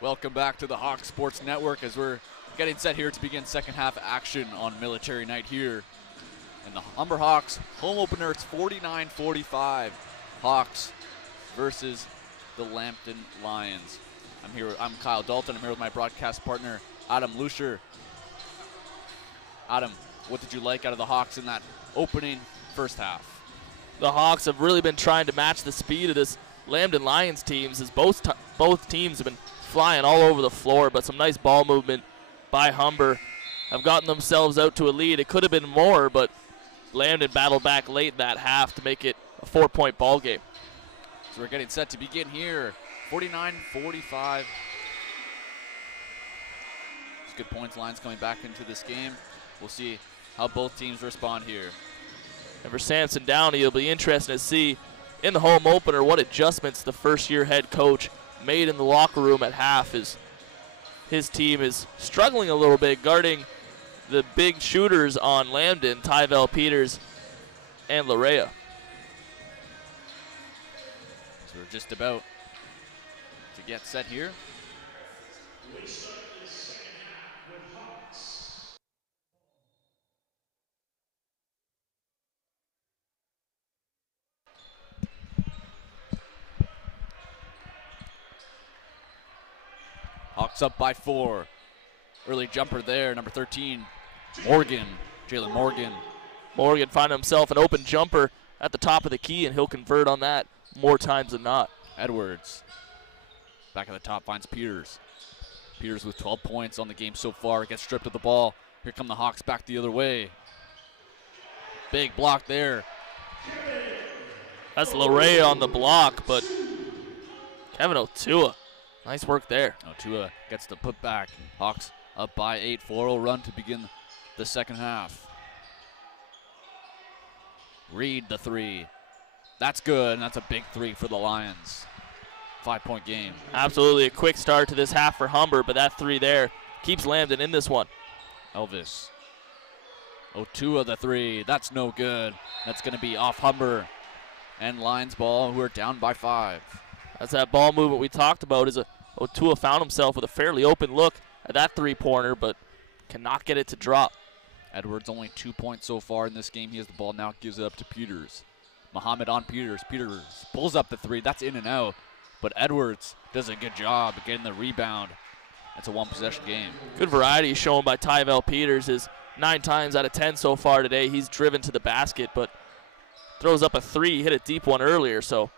Welcome back to the Hawks Sports Network as we're getting set here to begin second half action on Military Night here. And the Humber Hawks home opener, it's 49-45. Hawks versus the Lambton Lions. I'm Kyle Dalton. I'm here with my broadcast partner, Adam Lucier. Adam, what did you like out of the Hawks in that opening first half? The Hawks have really been trying to match the speed of this Lambton Lions teams, as both teams have been flying all over the floor, but some nice ball movement by Humber have gotten themselves out to a lead. It could have been more, but Lambton battled back late in that half to make it a 4-point ball game. So we're getting set to begin here. 49-45. It's good points lines coming back into this game. We'll see how both teams respond here. And for Samson Downey, it'll be interesting to see in the home opener what adjustments the first-year head coach made in the locker room at half. His team is struggling a little bit guarding the big shooters on Lambton, Tyvel Peters and Larea. So we're just about to get set here. We start the second half with Hawks. Hawks up by 4. Early jumper there, number 13, Morgan, Jalen Morgan. Morgan finding himself an open jumper at the top of the key, and he'll convert on that more times than not. Edwards, back at the top, finds Peters. Peters with 12 points on the game so far, gets stripped of the ball. Here come the Hawks back the other way. Big block there. That's Larea on the block, but Kevin Otua, nice work there. Otua gets the putback. Hawks up by 8, 4-0 run to begin the second half. Reed the 3. That's good, and that's a big 3 for the Lions. 5-point game. Absolutely a quick start to this half for Humber, but that 3 there keeps Lambton in this one. Elvis. Otua the 3. That's no good. That's going to be off Humber and Lions ball, who are down by 5. That's that ball movement we talked about. Otua found himself with a fairly open look at that 3-pointer, but cannot get it to drop. Edwards only 2 points so far in this game. He has the ball now, gives it up to Peters. Muhammad on Peters. Peters pulls up the 3. That's in and out. But Edwards does a good job of getting the rebound. It's a one-possession game. Good variety shown by Tyvel Peters. Is 9 times out of 10 so far today. He's driven to the basket, but throws up a 3. He hit a deep one earlier, so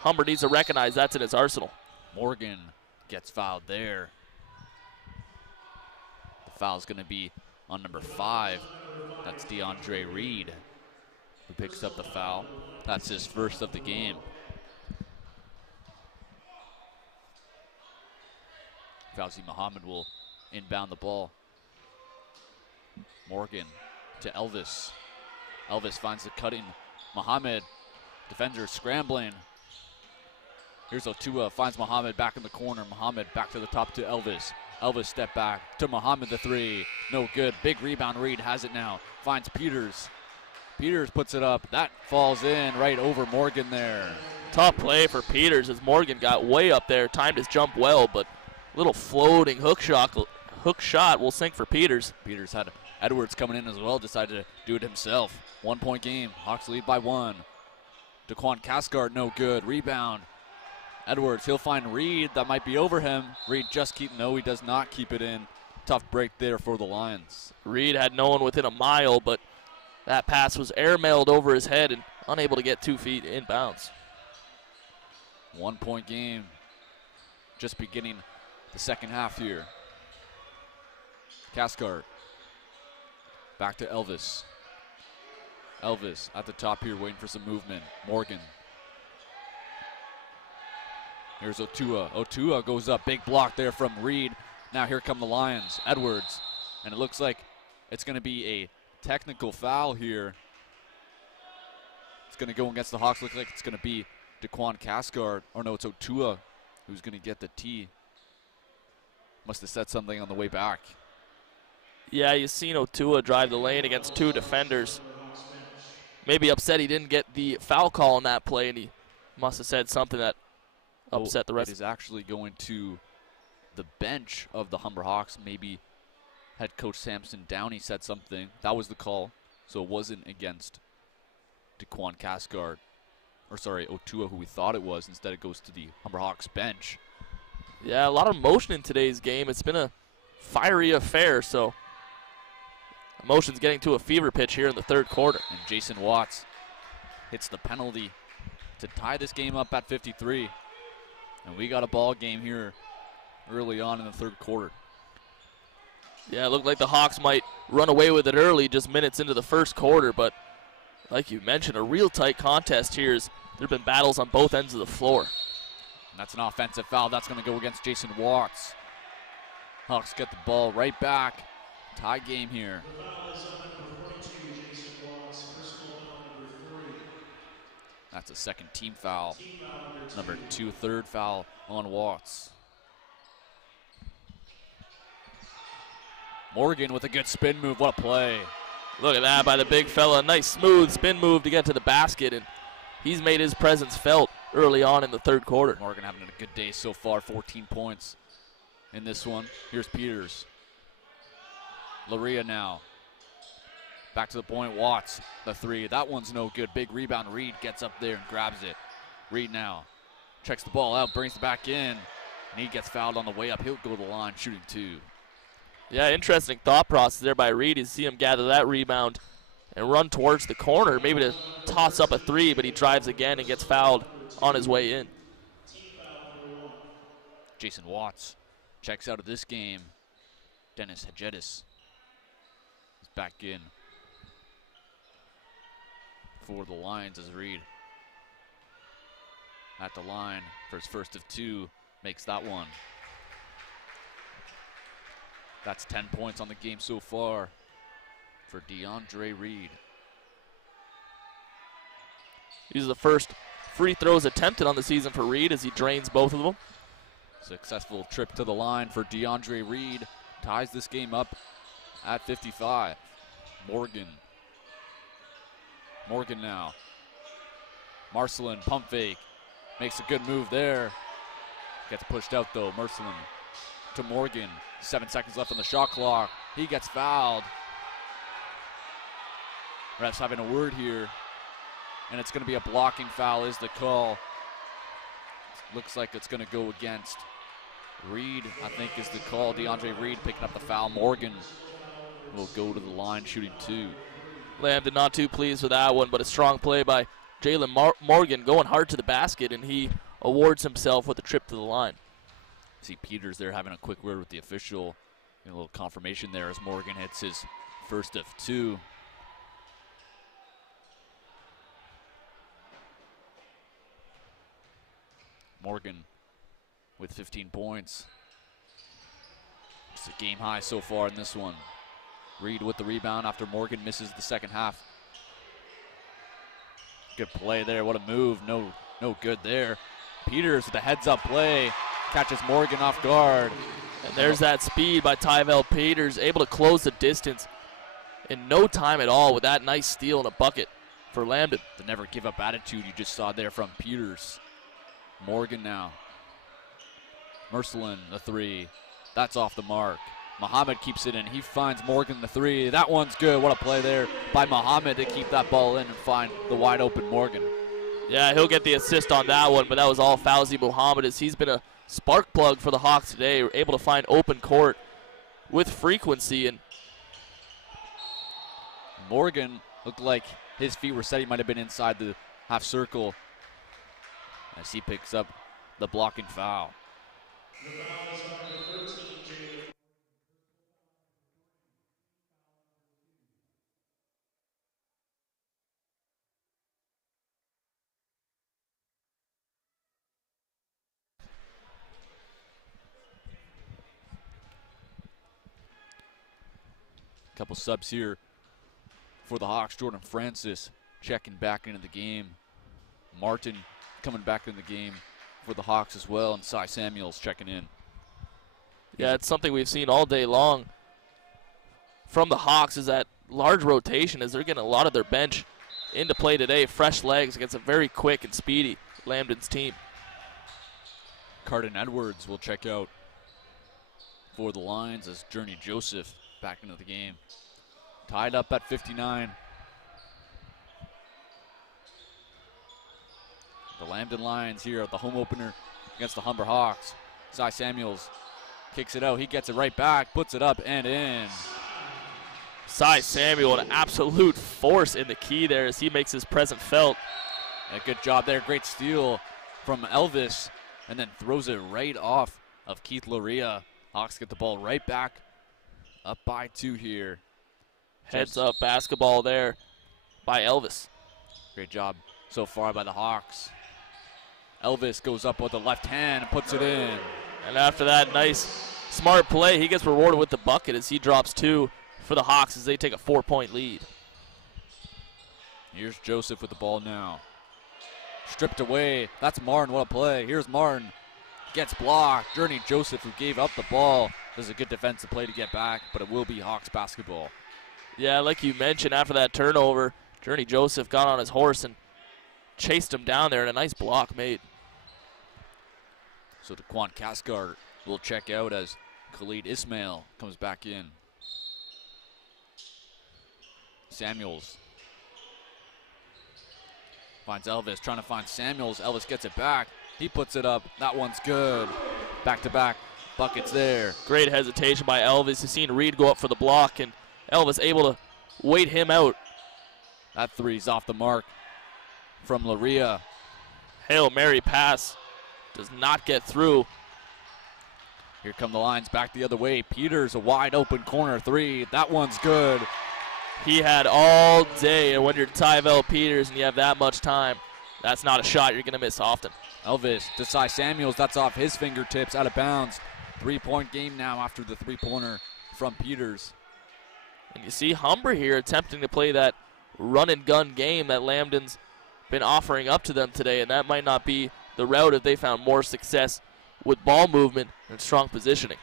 Humber needs to recognize that's in his arsenal. Morgan gets fouled there. The foul's going to be on number 5. That's DeAndre Reed, who picks up the foul. That's his first of the game. Fauzi Muhammad will inbound the ball. Morgan to Elvis. Elvis finds the cutting Muhammad. Defender scrambling. Here's Otua, finds Muhammad back in the corner. Muhammad back to the top to Elvis. Elvis step back to Muhammad the 3. No good. Big rebound. Reed has it now. Finds Peters. Peters puts it up. That falls in right over Morgan there. Tough play for Peters as Morgan got way up there, timed his jump well, but little floating hook shot will sink for Peters. Peters had Edwards coming in as well, decided to do it himself. 1-point game. Hawks lead by 1. Daquan Cascard, no good. Rebound. Edwards, he'll find Reed. That might be over him. Reed no, he does not keep it in. Tough break there for the Lions. Reed had no one within a mile, but that pass was airmailed over his head and unable to get 2 feet inbounds. 1-point game. Just beginning the second half here. Cascard. Back to Elvis. Elvis at the top here waiting for some movement. Morgan. Here's Otua. Otua goes up. Big block there from Reed. Now here come the Lions. Edwards. And it looks like it's going to be a technical foul here. It's going to go against the Hawks. Looks like it's going to be Daquan Cascard. Or no, it's Otua who's going to get the tee. Must have said something on the way back. Yeah, you've seen Otua drive the lane against 2 defenders. Maybe upset he didn't get the foul call on that play, and he must have said something that upset the rest. It is actually going to the bench of the Humber Hawks, maybe head coach Samson Downey said something. That was the call, so it wasn't against DeQuan Cascard, or sorry, Otua, who we thought it was. Instead, it goes to the Humber Hawks bench. Yeah, a lot of emotion in today's game. It's been a fiery affair, so emotion's getting to a fever pitch here in the third quarter. And Jason Watts hits the penalty to tie this game up at 53. And we got a ball game here early on in the third quarter. Yeah, it looked like the Hawks might run away with it early, just minutes into the first quarter, but like you mentioned, a real tight contest here. There have been battles on both ends of the floor. And that's an offensive foul. That's going to go against Jason Watts. Hawks get the ball right back. Tie game here. That's a second team foul. Number 2, third foul on Watts. Morgan with a good spin move. What a play. Look at that by the big fella. Nice smooth spin move to get to the basket, and he's made his presence felt early on in the third quarter. Morgan having a good day so far, 14 points in this one. Here's Peters. Laria now. Back to the point, Watts, the 3. That one's no good. Big rebound. Reed gets up there and grabs it. Reed now checks the ball out, brings it back in, and he gets fouled on the way up. He'll go to the line, shooting 2. Yeah, interesting thought process there by Reed. You see him gather that rebound and run towards the corner, maybe to toss up a 3, but he drives again and gets fouled on his way in. Jason Watts checks out of this game. Dennis Hedgetis is back in for the Lions as Reed at the line for his first of 2, makes that one. That's 10 points on the game so far for DeAndre Reed. These are the first free throws attempted on the season for Reed as he drains both of them. Successful trip to the line for DeAndre Reed. Ties this game up at 55. Morgan now. Marcelin, pump fake. Makes a good move there. Gets pushed out though. Marcelin to Morgan. 7 seconds left on the shot clock. He gets fouled. Refs having a word here. And it's going to be a blocking foul is the call. Looks like it's going to go against Reed, I think is the call. DeAndre Reed picking up the foul. Morgan will go to the line shooting 2. Lambton not too pleased with that one, but a strong play by Jalen Morgan going hard to the basket, and he awards himself with a trip to the line. See Peters there having a quick word with the official. A little confirmation there as Morgan hits his first of 2. Morgan with 15 points. It's a game high so far in this one. Reed with the rebound after Morgan misses the second half. Good play there. What a move. No good there. Peters with the heads-up play. Catches Morgan off guard. And there's that speed by Tyvel Peters, able to close the distance in no time at all with that nice steal and a bucket for Lambton. The never give up attitude you just saw there from Peters. Morgan now. Marcelin, the 3. That's off the mark. Muhammad keeps it in. He finds Morgan the 3. That one's good. What a play there by Muhammad to keep that ball in and find the wide open Morgan. Yeah, he'll get the assist on that one, but that was all Fauzi Muhammad as he's been a spark plug for the Hawks today. Able to find open court with frequency. And Morgan looked like his feet were set. He might have been inside the half circle as he picks up the blocking foul. Couple subs here for the Hawks. Jordan Francis checking back into the game. Martin coming back in the game for the Hawks as well, and Cy Samuels checking in. Yeah, it's something we've seen all day long from the Hawks is that large rotation as they're getting a lot of their bench into play today. Fresh legs against a very quick and speedy Lambton's team. Carden Edwards will check out for the Lions as Journey Joseph back into the game. Tied up at 59. The Lambton Lions here at the home opener against the Humber Hawks. Cy Samuels kicks it out. He gets it right back, puts it up and in. Cy Samuel, an absolute force in the key there as he makes his presence felt. A good job there. Great steal from Elvis, and then throws it right off of Keith Loria. Hawks get the ball right back, up by 2 here. Heads up basketball there by Elvis. Great job so far by the Hawks. Elvis goes up with the left hand and puts it in. And after that nice, smart play, he gets rewarded with the bucket as he drops 2 for the Hawks as they take a 4-point lead. Here's Joseph with the ball now. Stripped away. That's Martin. What a play. Here's Martin. Gets blocked. Journey Joseph, who gave up the ball, does a good defensive play to get back, but it will be Hawks basketball. Yeah, like you mentioned, after that turnover, Journey Joseph got on his horse and chased him down there, and a nice block made. So Daquan Cascar will check out as Khalid Ismail comes back in. Samuels finds Elvis, trying to find Samuels. Elvis gets it back. He puts it up. That one's good. Back-to-back buckets there. Great hesitation by Elvis. He's seen Reed go up for the block, and Elvis able to wait him out. That three's off the mark from Loria. Hail Mary pass does not get through. Here come the Lions back the other way. Peters, a wide open corner 3. That one's good. He had all day, and when you're Tyvell Peters and you have that much time, that's not a shot you're going to miss often. Elvis to Cy Samuels. That's off his fingertips, out of bounds. 3-point game now after the 3-pointer from Peters. And you see Humber here attempting to play that run-and-gun game that Lambton's been offering up to them today, and that might not be the route if they found more success with ball movement and strong positioning.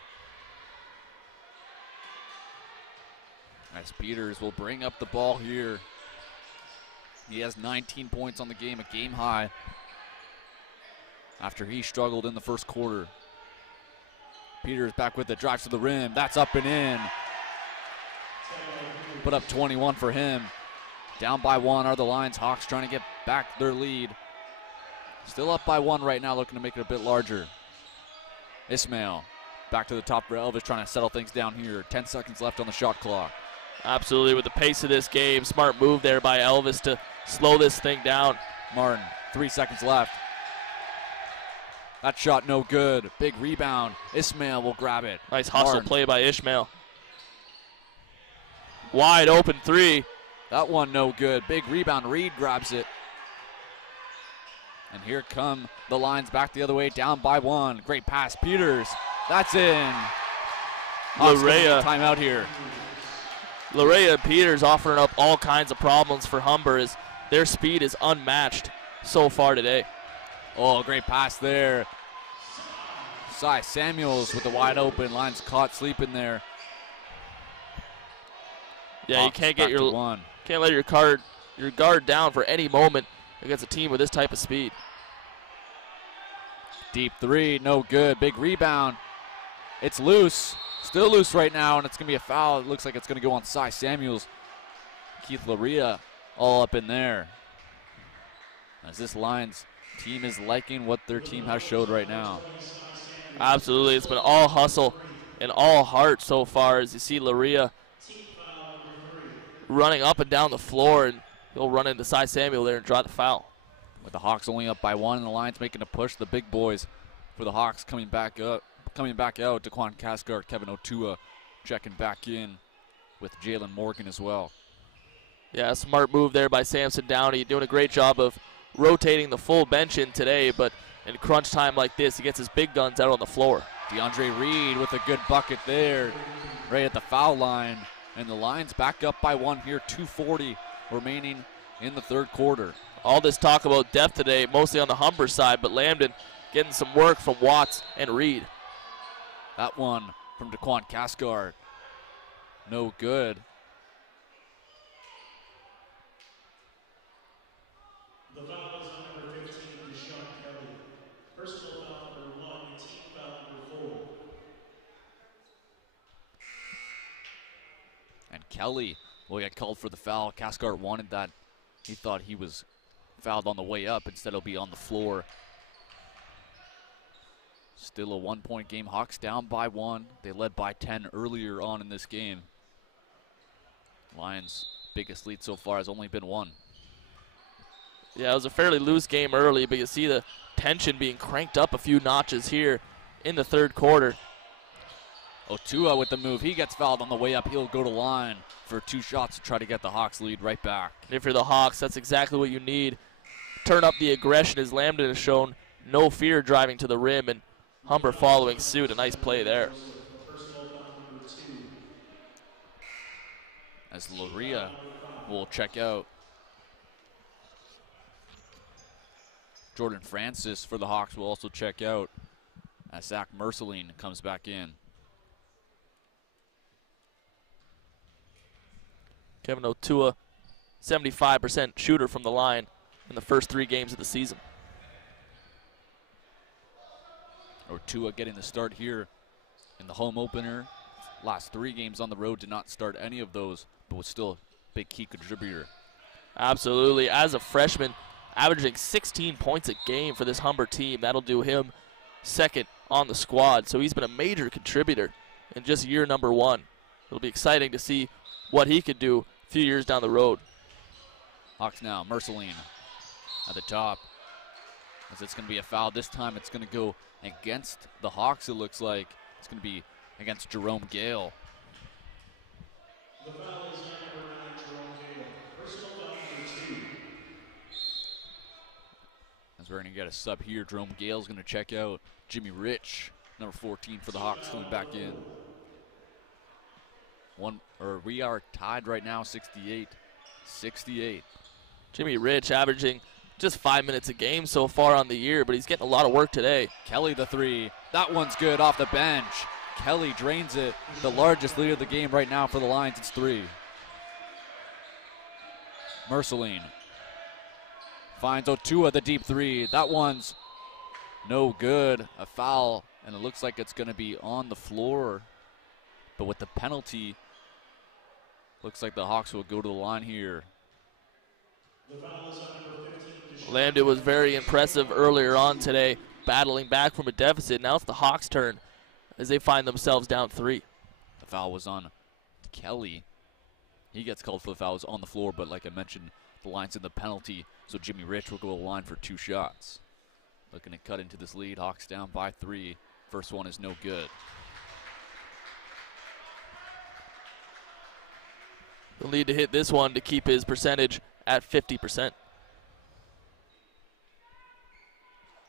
As Peters will bring up the ball here. He has 19 points on the game, a game high, after he struggled in the first quarter. Peters back with it, drives to the rim. That's up and in. Put up 21 for him. Down by 1 are the Lions. Hawks trying to get back their lead. Still up by 1 right now, looking to make it a bit larger. Ismail back to the top for Elvis, trying to settle things down here. 10 seconds left on the shot clock. Absolutely, with the pace of this game, smart move there by Elvis to slow this thing down. Martin, 3 seconds left. That shot no good. Big rebound. Ismail will grab it. Nice hustle play by Ishmael. Wide open 3. That one no good. Big rebound. Reed grabs it. And here come the Lions back the other way, down by 1. Great pass. Peters. That's in. Lorea. Timeout here. Lorea and Peters offering up all kinds of problems for Humber as their speed is unmatched so far today. Oh, great pass there. Cy Samuels with the wide open. Lions caught sleeping there. Yeah, you can't get can't let your guard down for any moment against a team with this type of speed. Deep 3, no good. Big rebound. It's loose. Still loose right now, and it's going to be a foul. It looks like it's going to go on Cy Samuels. Keith Loria all up in there. As this Lions team is liking what their team has showed right now. Absolutely. It's been all hustle and all heart so far as you see Loria running up and down the floor, and he'll run into Cy Samuel there and draw the foul. With the Hawks only up by 1 and the Lions making a push, the big boys for the Hawks coming back out. Daquan Cascar, Kevin Otua checking back in with Jalen Morgan as well. Yeah, smart move there by Samson Downey, doing a great job of rotating the full bench in today, but in crunch time like this, he gets his big guns out on the floor. DeAndre Reed with a good bucket there, right at the foul line. And the Lions back up by 1 here, 2:40 remaining in the third quarter. All this talk about depth today, mostly on the Humber side, but Lambton getting some work from Watts and Reed. That one from Daquan Cascar, no good. The foul is on number 15, Deshaun Kelly. Personal foul number 1, team foul number 4. Kelly will get called for the foul. Cathcart wanted that. He thought he was fouled on the way up. Instead, he'll be on the floor. Still a 1-point game. Hawks down by 1. They led by 10 earlier on in this game. Lions' biggest lead so far has only been 1. Yeah, it was a fairly loose game early, but you see the tension being cranked up a few notches here in the third quarter. Otua with the move. He gets fouled on the way up. He'll go to line for 2 shots to try to get the Hawks lead right back. If you're the Hawks, that's exactly what you need. Turn up the aggression, as Lambton has shown no fear driving to the rim, and Humber following suit. A nice play there. As Loria will check out. Jordan Francis for the Hawks will also check out as Zach Merceline comes back in. Kevin Otua, 75% shooter from the line in the first 3 games of the season. Otua getting the start here in the home opener. Last 3 games on the road, did not start any of those, but was still a big key contributor. Absolutely. As a freshman, averaging 16 points a game for this Humber team. That'll do him second on the squad. So he's been a major contributor in just year number 1. It'll be exciting to see what he could do a few years down the road. Hawks now, Merceline at the top. As it's going to be a foul. This time it's going to go against the Hawks, it looks like. It's going to be against Jerome Gale. The foul is on number 9, Jerome Gale. Personal foul number 2. As we're going to get a sub here, Jerome Gale's going to check out. Jimmy Rich, number 14 for the Hawks, coming back in. We are tied right now, 68-68. Jimmy Rich averaging just 5 minutes a game so far on the year, but he's getting a lot of work today. Kelly the 3. That one's good off the bench. Kelly drains it. The largest lead of the game right now for the Lions. It's 3. Merceline finds Otua the deep 3. That one's no good. A foul, and it looks like it's going to be on the floor. But with the penalty, looks like the Hawks will go to the line here. Lambton was very impressive earlier on today, battling back from a deficit. Now it's the Hawks' turn as they find themselves down 3. The foul was on Kelly. He gets called for the foul. It was on the floor, but like I mentioned, the Lions in the penalty, so Jimmy Rich will go to the line for 2 shots. Looking to cut into this lead. Hawks down by 3. First one is no good. He'll need to hit this one to keep his percentage at 50%.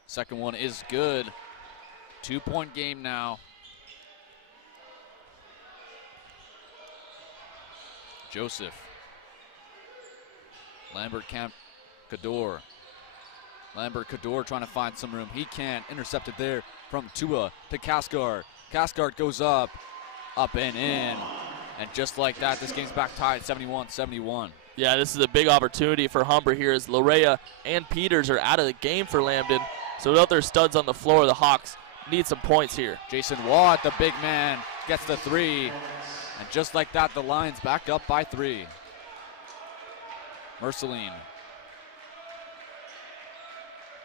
Second one is good. 2-point game now. Joseph. Cador. Cador trying to find some room. He can't. Intercepted there from Tua to Cathcart. Cathcart goes up and in. And just like that, this game's back tied, 71-71. Yeah, this is a big opportunity for Humber here as Lorea and Peters are out of the game for Lambton. So without their studs on the floor, the Hawks need some points here. Jason Watt, the big man, gets the 3. And just like that, the Lions back up by 3. Merceline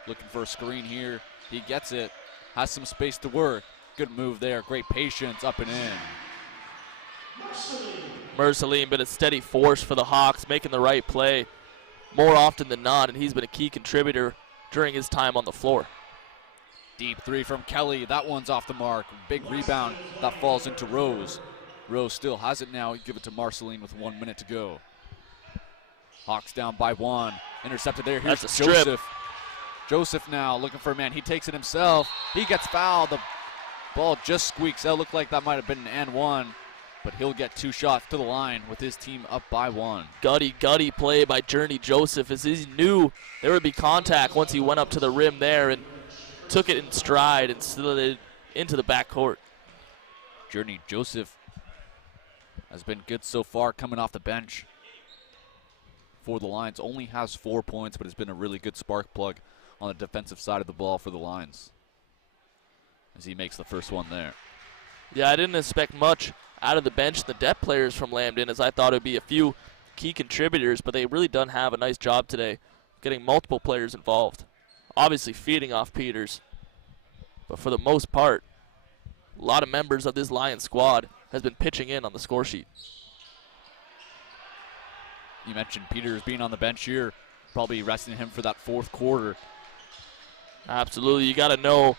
looking for a screen here. He gets it, has some space to work. Good move there, great patience, up and in. Merceline been a steady force for the Hawks, making the right play more often than not, and he's been a key contributor during his time on the floor. Deep 3 from Kelly. That one's off the mark. Big rebound that falls into Rose. Rose still has it now. Give it to Marceline with 1 minute to go. Hawks down by 1. Intercepted there. Here's That's a strip. Joseph. Joseph now looking for a man. He takes it himself. He gets fouled. The ball just squeaks out. Looked like that might have been an and 1. But he'll get 2 shots to the line with his team up by 1. Gutty play by Journey Joseph as he knew there would be contact once he went up to the rim there and took it in stride and slid it into the backcourt. Journey Joseph has been good so far coming off the bench for the Lions. Only has 4 points, but has been a really good spark plug on the defensive side of the ball for the Lions as he makes the first one there. Yeah, I didn't expect much out of the bench, the depth players from Lambton, as I thought it would be a few key contributors, but they really done have a nice job today getting multiple players involved. Obviously feeding off Peters, but for the most part, a lot of members of this Lions squad has been pitching in on the score sheet. You mentioned Peters being on the bench here, probably resting him for that fourth quarter. Absolutely. You got to know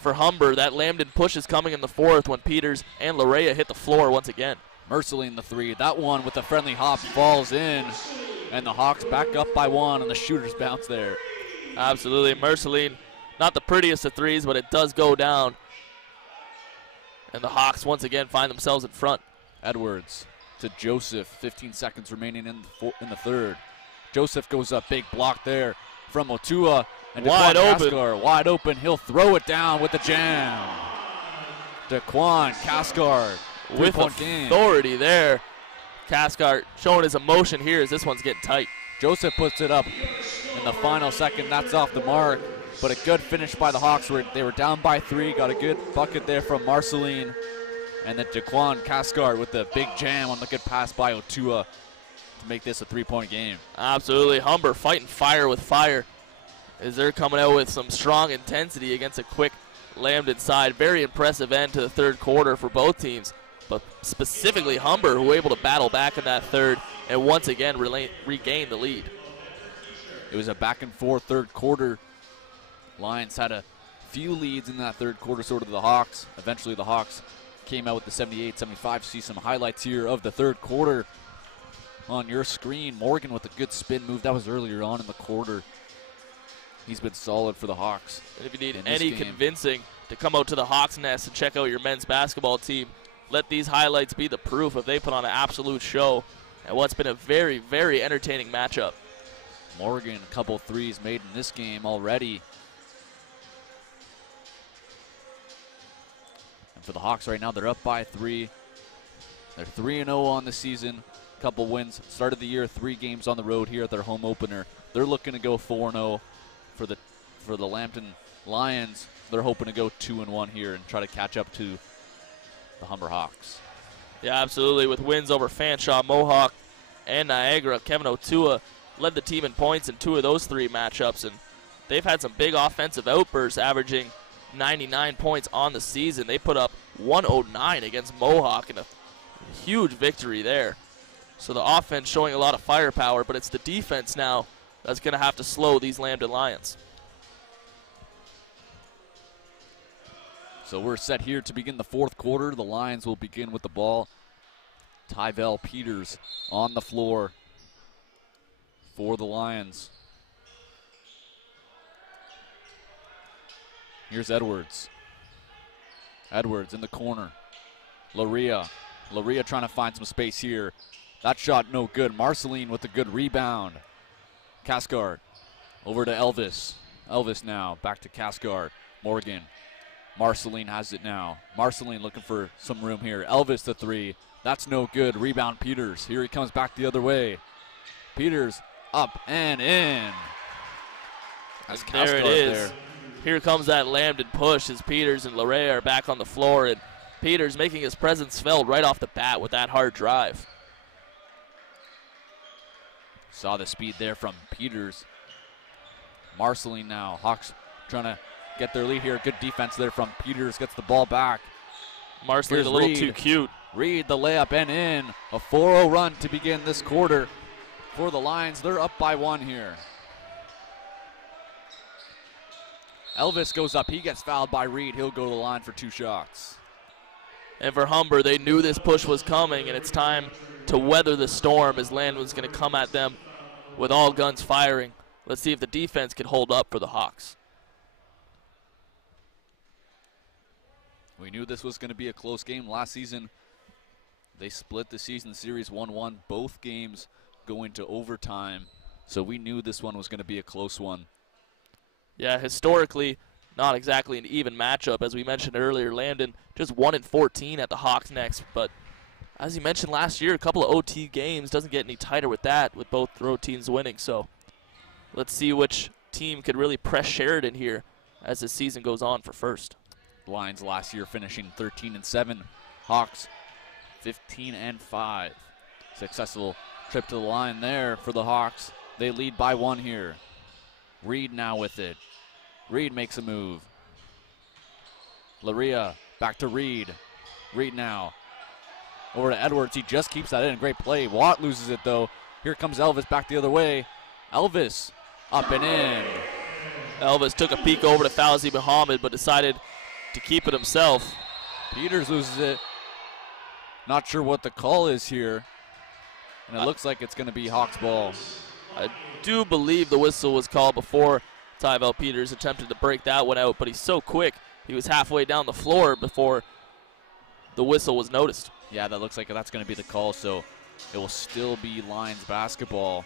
for Humber that Lambton push is coming in the fourth when Peters and Larea hit the floor once again. Merceline the three. That one with the friendly hop falls in, and the Hawks back up by one, and the shooters bounce there. Absolutely. Merceline, not the prettiest of threes, but it does go down. And the Hawks once again find themselves in front. Edwards to Joseph. 15 seconds remaining in the third. Joseph goes up, big block there from Otua. And wide open. Cascar, wide open. He'll throw it down with the jam. Daquan Cascar with authority there. Cascar showing his emotion here as this one's getting tight. Joseph puts it up in the final second. That's off the mark. But a good finish by the Hawks. They were down by 3. Got a good bucket there from Marceline. And then Daquan Cascar with the big jam on the good pass by Otua to make this a 3-point game. Absolutely. Humber fighting fire with fire as they're coming out with some strong intensity against a quick Lambton side. Very impressive end to the third quarter for both teams, but specifically Humber, who were able to battle back in that third and once again regain the lead. It was a back and forth third quarter. Lions had a few leads in that third quarter, sort of the Hawks. Eventually the Hawks came out with the 78-75. See some highlights here of the third quarter on your screen. Morgan with a good spin move. That was earlier on in the quarter. He's been solid for the Hawks. And if you need any convincing to come out to the Hawks Nest and check out your men's basketball team, let these highlights be the proof of they put on an absolute show and what's been a very, very entertaining matchup. Morgan, a couple threes made in this game already. And for the Hawks right now, they're up by 3. They're 3-0 on the season. Couple wins. Started the year 3 games on the road here at their home opener. They're looking to go 4-0 for the Lambton Lions. They're hoping to go 2-1 here and try to catch up to the Humber Hawks. Yeah, absolutely. With wins over Fanshawe, Mohawk, and Niagara, Kevin Otua led the team in points in 2 of those 3 matchups, and they've had some big offensive outbursts, averaging 99 points on the season. They put up 109 against Mohawk in a huge victory there. So the offense showing a lot of firepower, but it's the defense now that's going to have to slow these Lambton Lions. So we're set here to begin the fourth quarter. The Lions will begin with the ball. Tyvel Peters on the floor for the Lions. Here's Edwards. Edwards in the corner. Larea trying to find some space here. That shot no good. Marceline with a good rebound. Cascar over to Elvis. Elvis now back to Cascar. Morgan. Marceline has it now. Marceline looking for some room here. Elvis the 3. That's no good. Rebound Peters. Here he comes back the other way. Peters up and in. That's there it is. There. Here comes that Lambton push as Peters and Larea are back on the floor, and Peters making his presence felt right off the bat with that hard drive. Saw the speed there from Peters. Marceline now. Hawks trying to get their lead here. Good defense there from Peters. Gets the ball back. Marceline a little too cute. Reed the layup and in. A 4-0 run to begin this quarter for the Lions. They're up by 1 here. Elvis goes up. He gets fouled by Reed. He'll go to the line for 2 shots. And for Humber, they knew this push was coming, and it's time to weather the storm as Lambton's going to come at them with all guns firing. Let's see if the defense can hold up for the Hawks. We knew this was going to be a close game last season. They split the season series 1-1. Both games go into overtime. So we knew this one was going to be a close one. Yeah, historically, not exactly an even matchup. As we mentioned earlier, Lambton just 1-14 at the Hawks next. But as you mentioned last year, a couple of OT games. Doesn't get any tighter with that, with both road teams winning. So let's see which team could really press Sheridan here as the season goes on for first. Lions last year finishing 13-7. Hawks 15-5. Successful trip to the line there for the Hawks. They lead by 1 here. Reed now with it. Reed makes a move. Laria back to Reed. Reed now over to Edwards. He just keeps that in. Great play. Watt loses it though. Here comes Elvis back the other way. Elvis up and in. Elvis took a peek over to Fauzi Muhammad but decided to keep it himself. Peters loses it. Not sure what the call is here. And it looks like it's going to be Hawks ball. I do believe the whistle was called before Tyvel Peters attempted to break that one out, but he's so quick. He was halfway down the floor before the whistle was noticed. Yeah, that looks like that's going to be the call, so it will still be Lions basketball.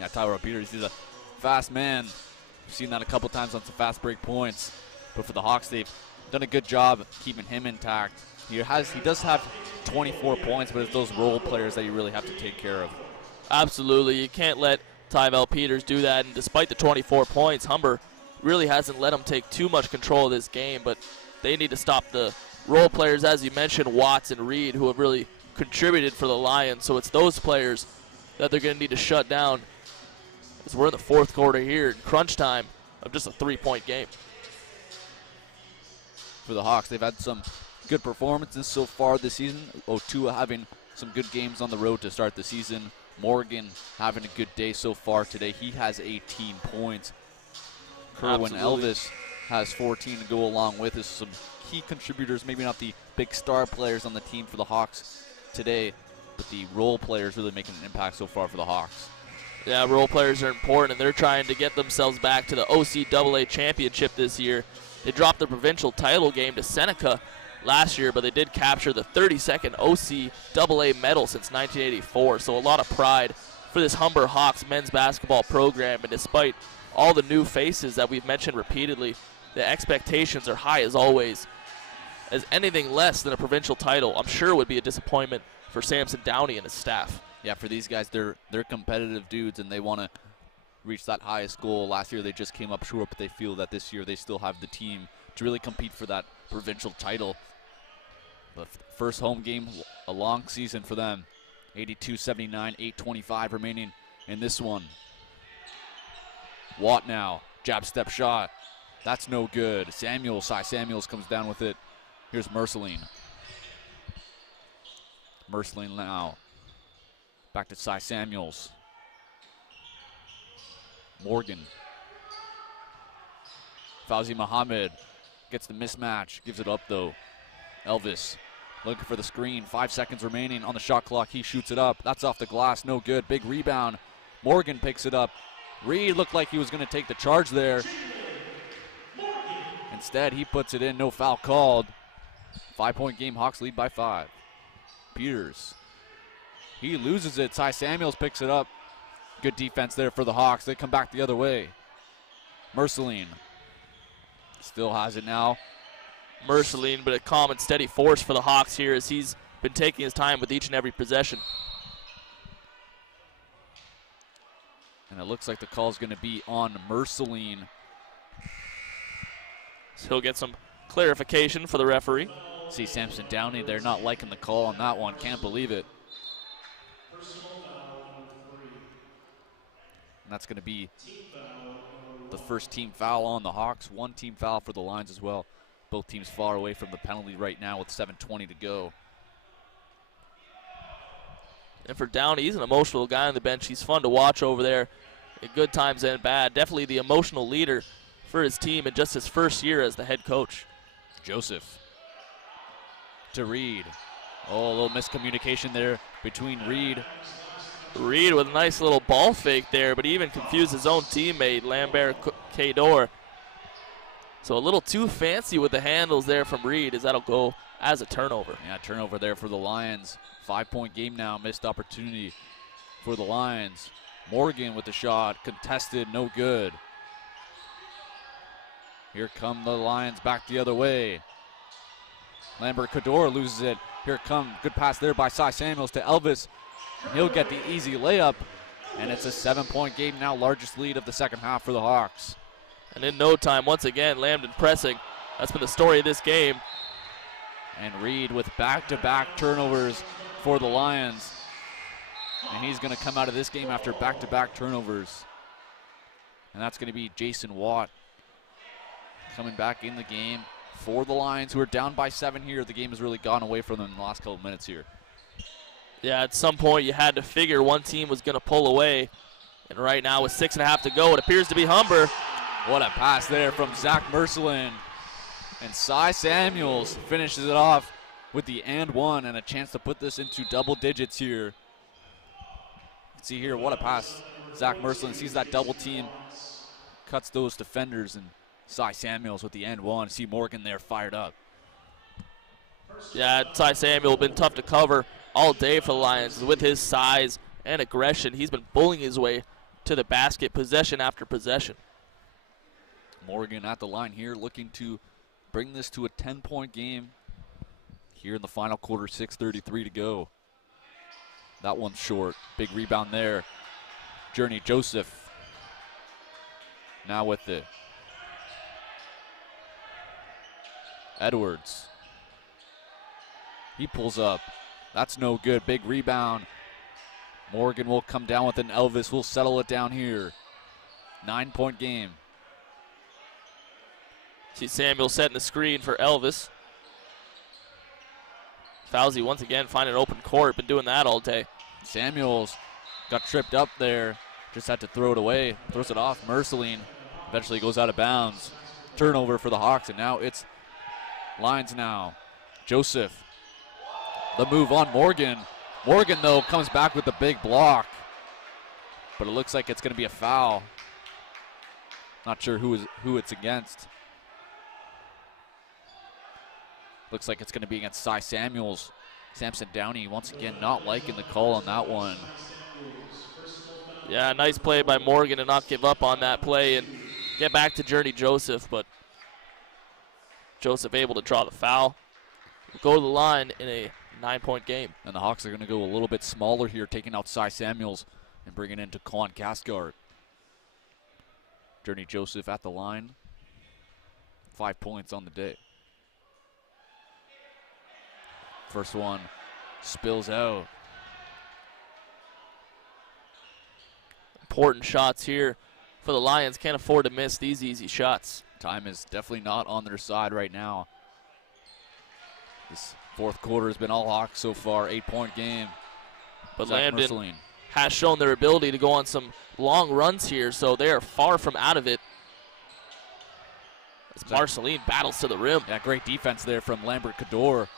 Yeah, Tyvel Peters, he's a fast man. We've seen that a couple times on some fast break points. But for the Hawks, they've done a good job keeping him intact. He does have 24 points, but it's those role players that you really have to take care of. Absolutely. You can't let Tyvel Peters do that. And despite the 24 points, Humber really hasn't let him take too much control of this game. But they need to stop the role players, as you mentioned, Watts and Reed, who have really contributed for the Lions. So it's those players that they're going to need to shut down as we're in the fourth quarter here in crunch time of just a 3-point game. For the Hawks, they've had some good performances so far this season. Otua having some good games on the road to start the season. Morgan having a good day so far today. He has 18 points. Kerwin Elvis has 14 to go along with us. Some key contributors, maybe not the big star players on the team for the Hawks today, but the role players really making an impact so far for the Hawks. Yeah, role players are important, and they're trying to get themselves back to the OCAA championship this year. They dropped the provincial title game to Seneca last year, but they did capture the 32nd OCAA medal since 1984. So a lot of pride for this Humber Hawks men's basketball program. And despite all the new faces that we've mentioned repeatedly, the expectations are high as always. As anything less than a provincial title, I'm sure would be a disappointment for Samson Downey and his staff. Yeah, for these guys, they're competitive dudes, and they want to reach that highest goal. Last year they just came up short, but they feel that this year they still have the team to really compete for that provincial title. The first home game, a long season for them. 82-79, 8:25 remaining in this one. Watt now, jab step shot. That's no good. Cy Samuels comes down with it. Here's Merceline. Merceline now. Back to Cy Samuels. Morgan. Fauzi Muhammad gets the mismatch, gives it up though. Elvis looking for the screen, 5 seconds remaining on the shot clock. He shoots it up. That's off the glass, no good. Big rebound. Morgan picks it up. Reed looked like he was going to take the charge there. Instead, he puts it in, no foul called. 5-point game, Hawks lead by 5. Peters. He loses it. Cy Samuels picks it up. Good defense there for the Hawks. They come back the other way. Merceline still has it now. Merceline, but a calm and steady force for the Hawks here as he's been taking his time with each and every possession. And it looks like the call is going to be on Merceline. So he'll get some clarification for the referee. See Samson Downey, they're not liking the call on that one. Can't believe it. And that's going to be the first team foul on the Hawks. 1 team foul for the Lions as well. Both teams far away from the penalty right now with 7:20 to go. And for Downey, he's an emotional guy on the bench. He's fun to watch over there at good times and bad. Definitely the emotional leader for his team in just his first year as the head coach. Joseph to Reed. Oh, a little miscommunication there between Reed. Reed with a nice little ball fake there, but he even confused his own teammate, Lambert Cador. So a little too fancy with the handles there from Reed as that'll go as a turnover. Yeah, turnover there for the Lions. 5-point game now, missed opportunity for the Lions. Morgan with the shot, contested, no good. Here come the Lions back the other way. Lambert Cador loses it. Here come, good pass there by Cy Samuels to Elvis. He'll get the easy layup, and it's a 7-point game now, largest lead of the second half for the Hawks. And in no time, once again, Lambton pressing. That's been the story of this game. And Reed with back-to-back turnovers for the Lions. And he's going to come out of this game after back-to-back turnovers. And that's going to be Jason Watt coming back in the game for the Lions, who are down by 7 here. The game has really gone away from them in the last couple of minutes here. Yeah, at some point you had to figure one team was going to pull away. And right now with 6.5 to go, it appears to be Humber. What a pass there from Zach Mercelin. And Cy Samuels finishes it off with the and one and a chance to put this into double digits here. See here, what a pass. Zach Mercelin sees that double team, cuts those defenders, and Cy Samuels with the and one. See Morgan there fired up. Yeah, Cy Samuel been tough to cover all day for the Lions. With his size and aggression, he's been bullying his way to the basket possession after possession. Morgan at the line here looking to bring this to a 10-point game here in the final quarter, 6:33 to go. That one's short. Big rebound there. Journey Joseph now with it. Edwards. He pulls up. That's no good. Big rebound. Morgan will come down with an Elvis. We'll settle it down here. 9-point game. See Samuel setting the screen for Elvis. Fauzi once again finding an open court. Been doing that all day. Samuels got tripped up there. Just had to throw it away. Throws it off. Merceline eventually goes out of bounds. Turnover for the Hawks, and now it's Lions now. Joseph. The move on Morgan. Morgan, though, comes back with the big block. But it looks like it's going to be a foul. Not sure who it's against. Looks like it's going to be against Cy Samuels. Samson Downey once again not liking the call on that one. Yeah, nice play by Morgan to not give up on that play and get back to Journey Joseph, but Joseph able to draw the foul. We'll go to the line in a 9-point game. And the Hawks are going to go a little bit smaller here, taking out Cy Samuels and bringing in Quan Casgard. Journey Joseph at the line. 5 points on the day. First one spills out. Important shots here for the Lions. Can't afford to miss these easy shots. Time is definitely not on their side right now. This fourth quarter has been all Hawks so far. 8-point game. But Zach Lambton Merceline has shown their ability to go on some long runs here, so they are far from out of it. As Marceline battles to the rim. Yeah, great defense there from Lambert Cador.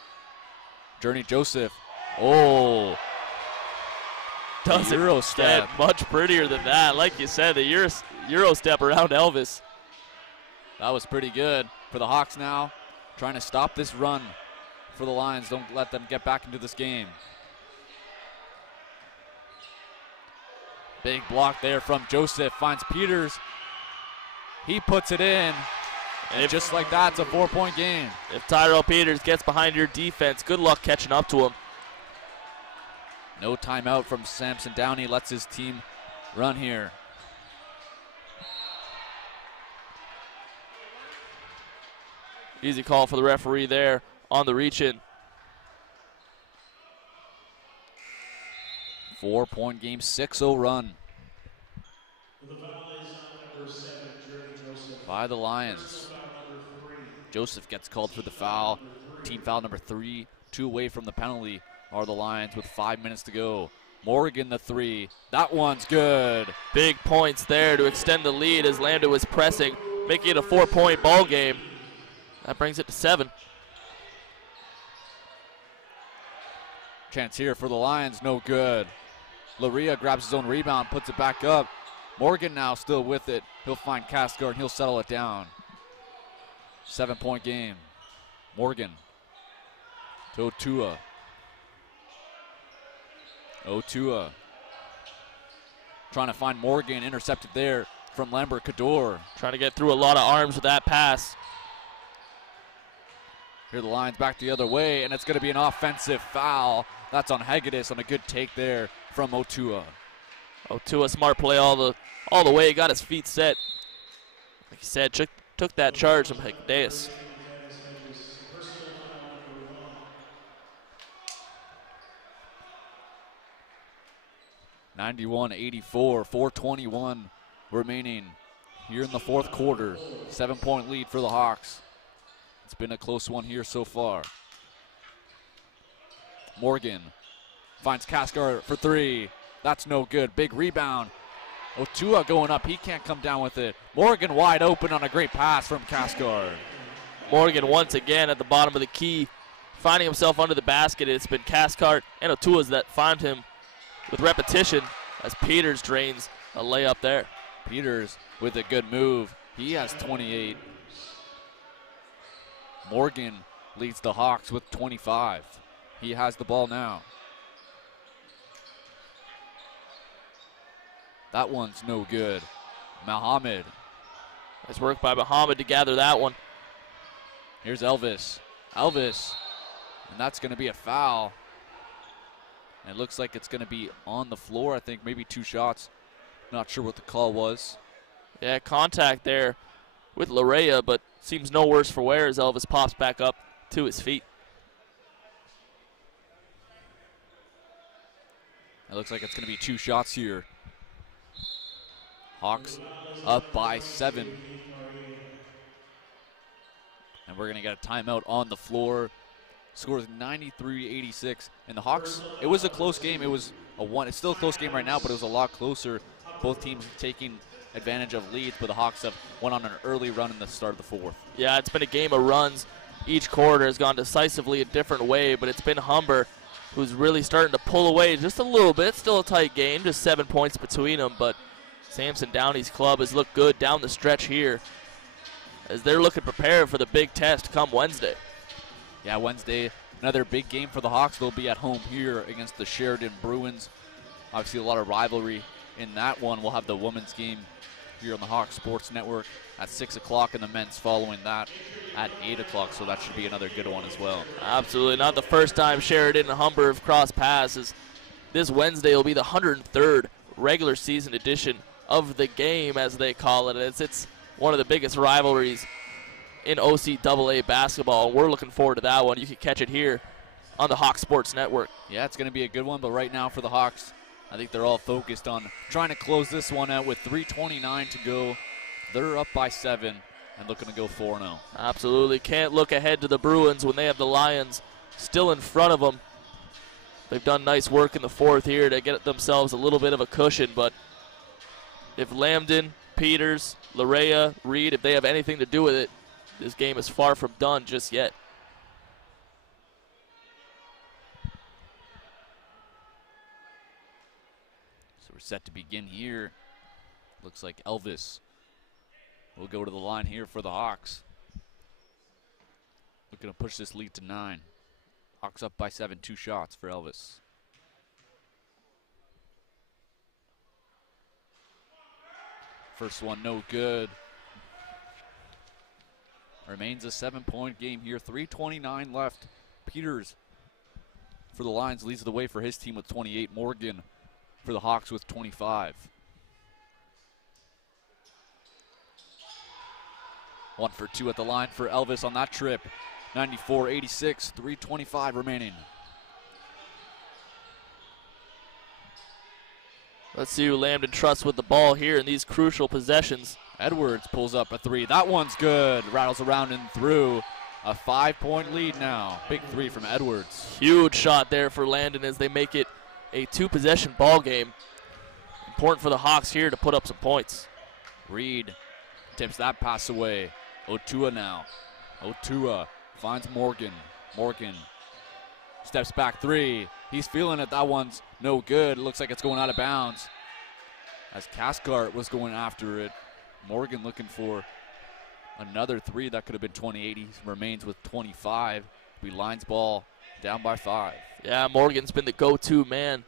Journey Joseph. Oh. Doesn't Euro step. get much prettier than that. Like you said, the Euro step around Elvis. That was pretty good for the Hawks now. Trying to stop this run for the Lions. Don't let them get back into this game. Big block there from Joseph. Finds Peters. He puts it in. And just like that, it's a 4-point game. If Tyrell Peters gets behind your defense, good luck catching up to him. No timeout from Samson Downey. Lets his team run here. Easy call for the referee there on the reach-in. 4-point game, 6-0 run by the Lions. Joseph gets called for the foul. Team foul number 3. 2 away from the penalty are the Lions with 5 minutes to go. Morgan the 3. That one's good. Big points there to extend the lead as Lambton was pressing, making it a 4-point ball game. That brings it to 7. Chance here for the Lions, no good. Laria grabs his own rebound, puts it back up. Morgan now still with it. He'll find Casgard and he'll settle it down. 7-point game. Morgan to Otua. Otua trying to find Morgan, intercepted there from Lambert Cador. Trying to get through a lot of arms with that pass. Here the Lions back the other way, and it's going to be an offensive foul. That's on Hegedus on a good take there from Otua. Otua, smart play all the way. Got his feet set. Like you said, took that charge from Hegedus. 91-84, 4:21 remaining here in the fourth quarter. 7-point lead for the Hawks. It's been a close one here so far. Morgan finds Caskar for three. That's no good. Big rebound. Otua going up. He can't come down with it. Morgan wide open on a great pass from Caskar. Morgan once again at the bottom of the key, finding himself under the basket. It's been Caskart and Otua's that find him with repetition as Peters drains a layup there. Peters with a good move. He has 28. Morgan leads the Hawks with 25. He has the ball now. That one's no good. Mohammed. Nice work by Mohammed to gather that one. Here's Elvis. Elvis. And that's going to be a foul. And it looks like it's going to be on the floor. I think maybe 2 shots. Not sure what the call was. Yeah, contact there with Larea, but seems no worse for wear as Elvis pops back up to his feet. It looks like it's going to be 2 shots here. Hawks up by 7. And we're going to get a timeout on the floor. Score is 93-86. And the Hawks, it was a close game. It was a one. It's still a close game right now, but it was a lot closer. Both teams taking advantage of leads, but the Hawks have went on an early run in the start of the fourth. Yeah, it's been a game of runs. Each quarter has gone decisively a different way, but it's been Humber who's really starting to pull away just a little bit. Still a tight game, just 7 points between them, but Samson Downey's club has looked good down the stretch here as they're looking prepared for the big test come Wednesday. Yeah, Wednesday, another big game for the Hawks. They'll be at home here against the Sheridan Bruins. Obviously a lot of rivalry in that one. We'll have the women's game here on the Hawks Sports Network at 6 o'clock and the men's following that at 8 o'clock, so that should be another good one as well. Absolutely, not the first time Sheridan and Humber have crossed paths. This Wednesday will be the 103rd regular season edition of the game, as they call it. It's one of the biggest rivalries in OCAA basketball, and we're looking forward to that one. You can catch it here on the Hawks Sports Network. Yeah, it's going to be a good one, but right now for the Hawks, I think they're all focused on trying to close this one out with 3:29 to go. They're up by 7 and looking to go 4-0. Absolutely. Can't look ahead to the Bruins when they have the Lions still in front of them. They've done nice work in the fourth here to get themselves a little bit of a cushion, but if Lambton, Peters, Larea, Reed, if they have anything to do with it, this game is far from done just yet. So we're set to begin here. Looks like Elvis will go to the line here for the Hawks. Looking to push this lead to 9. Hawks up by 7, 2 shots for Elvis. First one no good. Remains a 7-point game here. 3:29 left. Peters for the Lions leads the way for his team with 28. Morgan for the Hawks with 25. 1 for 2 at the line for Elvis on that trip. 94-86, 3:25 remaining. Let's see who Lambton trusts with the ball here in these crucial possessions. Edwards pulls up a 3. That one's good. Rattles around and through. A 5-point lead now. Big 3 from Edwards. Huge shot there for Lambton as they make it a 2-possession ball game. Important for the Hawks here to put up some points. Reed tips that pass away. Otua now. Otua finds Morgan. Morgan steps back 3. He's feeling it. That one's no good. It looks like it's going out of bounds. As Caskart was going after it. Morgan looking for another 3. That could have been 28. He remains with 25. We Lions ball down by 5. Yeah, Morgan's been the go-to man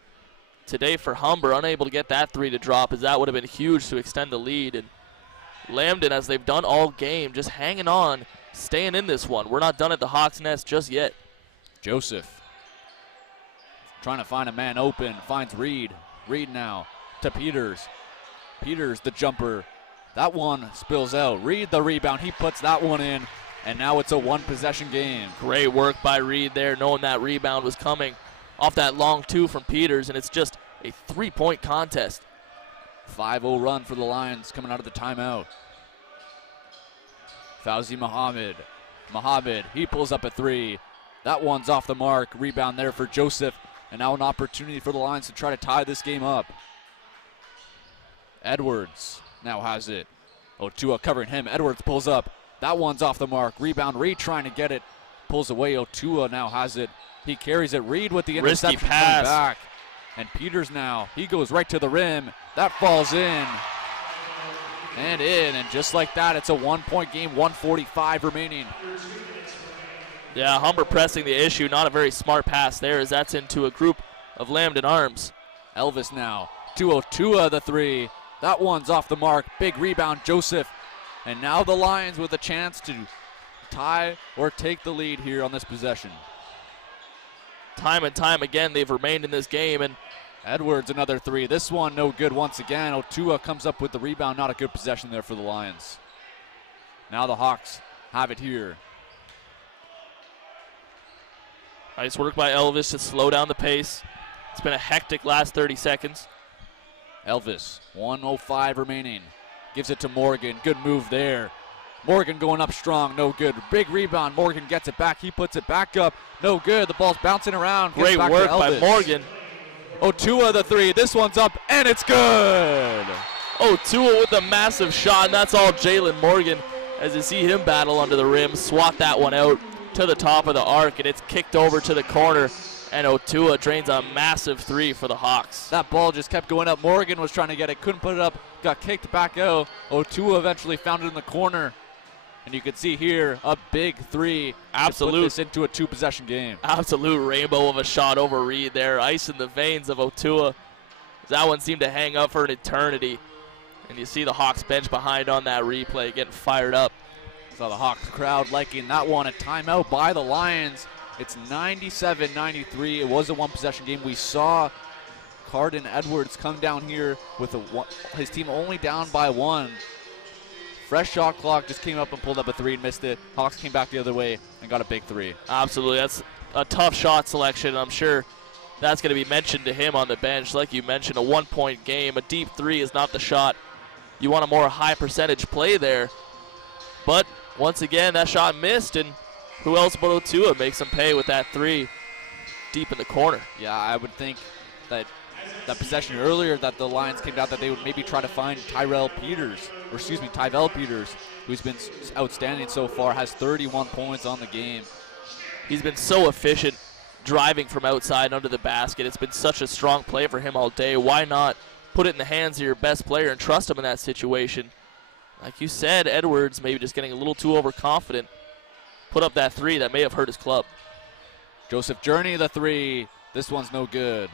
today for Humber. Unable to get that 3 to drop as that would have been huge to extend the lead. And Lambton, as they've done all game, just hanging on, staying in this one. We're not done at the Hawks' nest just yet. Joseph trying to find a man open. Finds Reed. Reed now to Peters. Peters the jumper. That one spills out. Reed the rebound. He puts that one in, and now it's a 1-possession game. Great work by Reed there, knowing that rebound was coming off that long 2 from Peters, and it's just a 3-point contest. 5-0 run for the Lions coming out of the timeout. Fauzi Muhammad. Muhammad, he pulls up a 3. That one's off the mark. Rebound there for Joseph. And now an opportunity for the Lions to try to tie this game up. Edwards now has it. Otua covering him. Edwards pulls up. That one's off the mark. Rebound. Reed trying to get it. Pulls away. Otua now has it. He carries it. Reed with the interception risky pass. coming back. And Peters now, he goes right to the rim. That falls in. And in. And just like that, it's a 1-point game. 1:45 remaining. Yeah, Humber pressing the issue. Not a very smart pass there, as that's into a group of Lambton arms. Elvis now to Otua, the 3. That one's off the mark. Big rebound, Joseph. And now the Lions with a chance to tie or take the lead here on this possession. Time and time again, they've remained in this game. And Edwards, another 3. This one no good once again. Otua comes up with the rebound. Not a good possession there for the Lions. Now the Hawks have it here. Nice work by Elvis to slow down the pace. It's been a hectic last 30 seconds. Elvis, 1:05 remaining. Gives it to Morgan. Good move there. Morgan going up strong. No good. Big rebound. Morgan gets it back. He puts it back up. No good. The ball's bouncing around. Great work by Morgan. Otua, the 3. This one's up, and it's good. Otua with a massive shot, and that's all Jalen Morgan. As you see him battle under the rim, swat that one out to the top of the arc, and it's kicked over to the corner, and Otua drains a massive 3 for the Hawks. That ball just kept going up. Morgan was trying to get it, couldn't put it up, got kicked back out. Otua eventually found it in the corner, and you can see here a big 3 to put this into a 2-possession game. Absolute rainbow of a shot over Reed there, ice in the veins of Otua. That one seemed to hang up for an eternity, and you see the Hawks bench behind on that replay getting fired up. Saw the Hawks crowd liking that one. A timeout by the Lions. It's 97-93. It was a 1-possession game. We saw Carden Edwards come down here with his team only down by 1. Fresh shot clock, just came up and pulled up a 3 and missed it. Hawks came back the other way and got a big 3. Absolutely. That's a tough shot selection. I'm sure that's going to be mentioned to him on the bench. Like you mentioned, a 1-point game. A deep 3 is not the shot. You want a more high percentage play there. But once again, that shot missed, and who else but Otua makes him pay with that 3 deep in the corner. Yeah, I would think that possession earlier that the Lions came down that they would maybe try to find Tyvel Peters, who's been outstanding so far, has 31 points on the game. He's been so efficient driving from outside under the basket. It's been such a strong play for him all day. Why not put it in the hands of your best player and trust him in that situation? Like you said, Edwards maybe just getting a little too overconfident. Put up that 3 that may have hurt his club. Joseph Journey, the 3. This one's no good.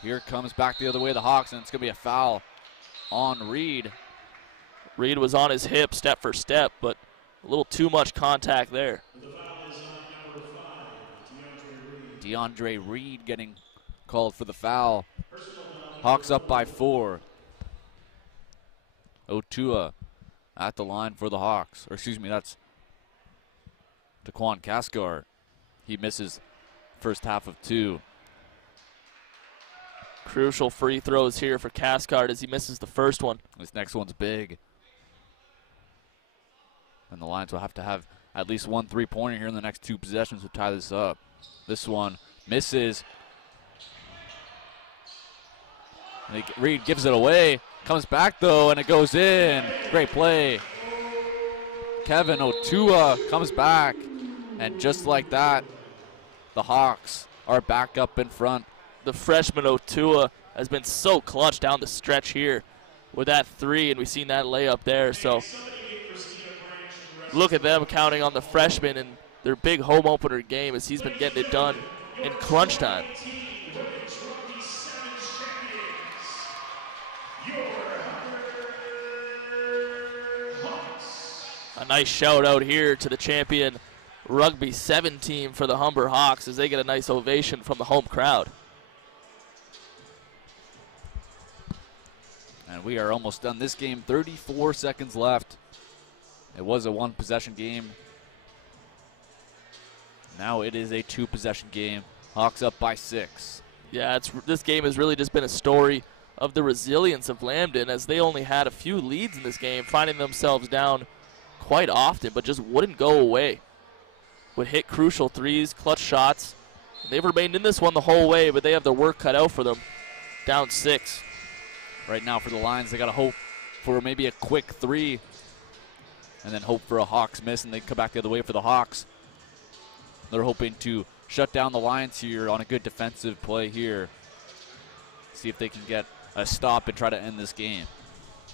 Here comes back the other way, the Hawks, and it's going to be a foul on Reed. Reed was on his hip step for step, but a little too much contact there. DeAndre Reed getting called for the foul. Hawks up by 4. Otua at the line for the Hawks. Or excuse me, that's Daquan Cascar. He misses first half of 2. Crucial free throws here for Cascard as he misses the first one. This next one's big. And the Lions will have to have at least 1 3-pointer here in the next 2 possessions to tie this up. This one misses. And Reed gives it away. Comes back though, and it goes in. Great play. Kevin Otua comes back. And just like that, the Hawks are back up in front. The freshman Otua has been so clutch down the stretch here with that 3, and we've seen that layup there. So look at them counting on the freshman in their big home opener game as he's been getting it done in crunch time. A nice shout out here to the champion Rugby 7 team for the Humber Hawks as they get a nice ovation from the home crowd. And we are almost done this game. 34 seconds left. It was a 1-possession game. Now it is a 2-possession game. Hawks up by 6. Yeah, this game has really just been a story of the resilience of Lambton, as they only had a few leads in this game, finding themselves down quite often, but just wouldn't go away. Would hit crucial threes, clutch shots. They've remained in this one the whole way, but they have their work cut out for them. Down 6. Right now for the Lions, they got to hope for maybe a quick 3 and then hope for a Hawks miss, and they come back the other way for the Hawks. They're hoping to shut down the Lions here on a good defensive play here. See if they can get a stop and try to end this game.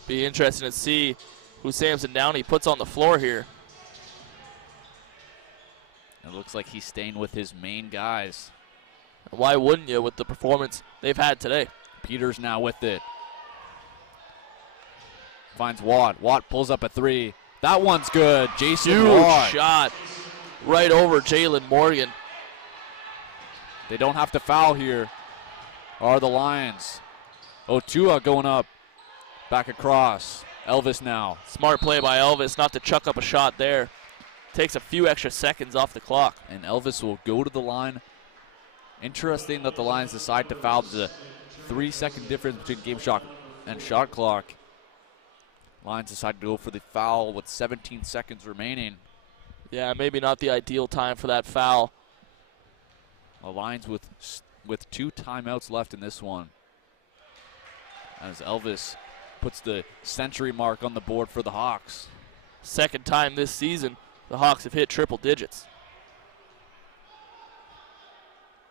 Be interesting to see who Samson Downey puts on the floor here. It looks like he's staying with his main guys. Why wouldn't you with the performance they've had today? Peters now with it. Finds Watt. Watt pulls up a 3. That one's good. Jason Huge Watt. shot right over Jalen Morgan. They don't have to foul here. Are the Lions. Otua going up. Back across. Elvis now. Smart play by Elvis not to chuck up a shot there. Takes a few extra seconds off the clock. And Elvis will go to the line. Interesting that the Lions decide to foul. There's a 3-second difference between game shot and shot clock. Lions decide to go for the foul with 17 seconds remaining. Yeah, maybe not the ideal time for that foul. The Lions with 2 timeouts left in this one. As Elvis puts the century mark on the board for the Hawks. Second time this season the Hawks have hit triple digits.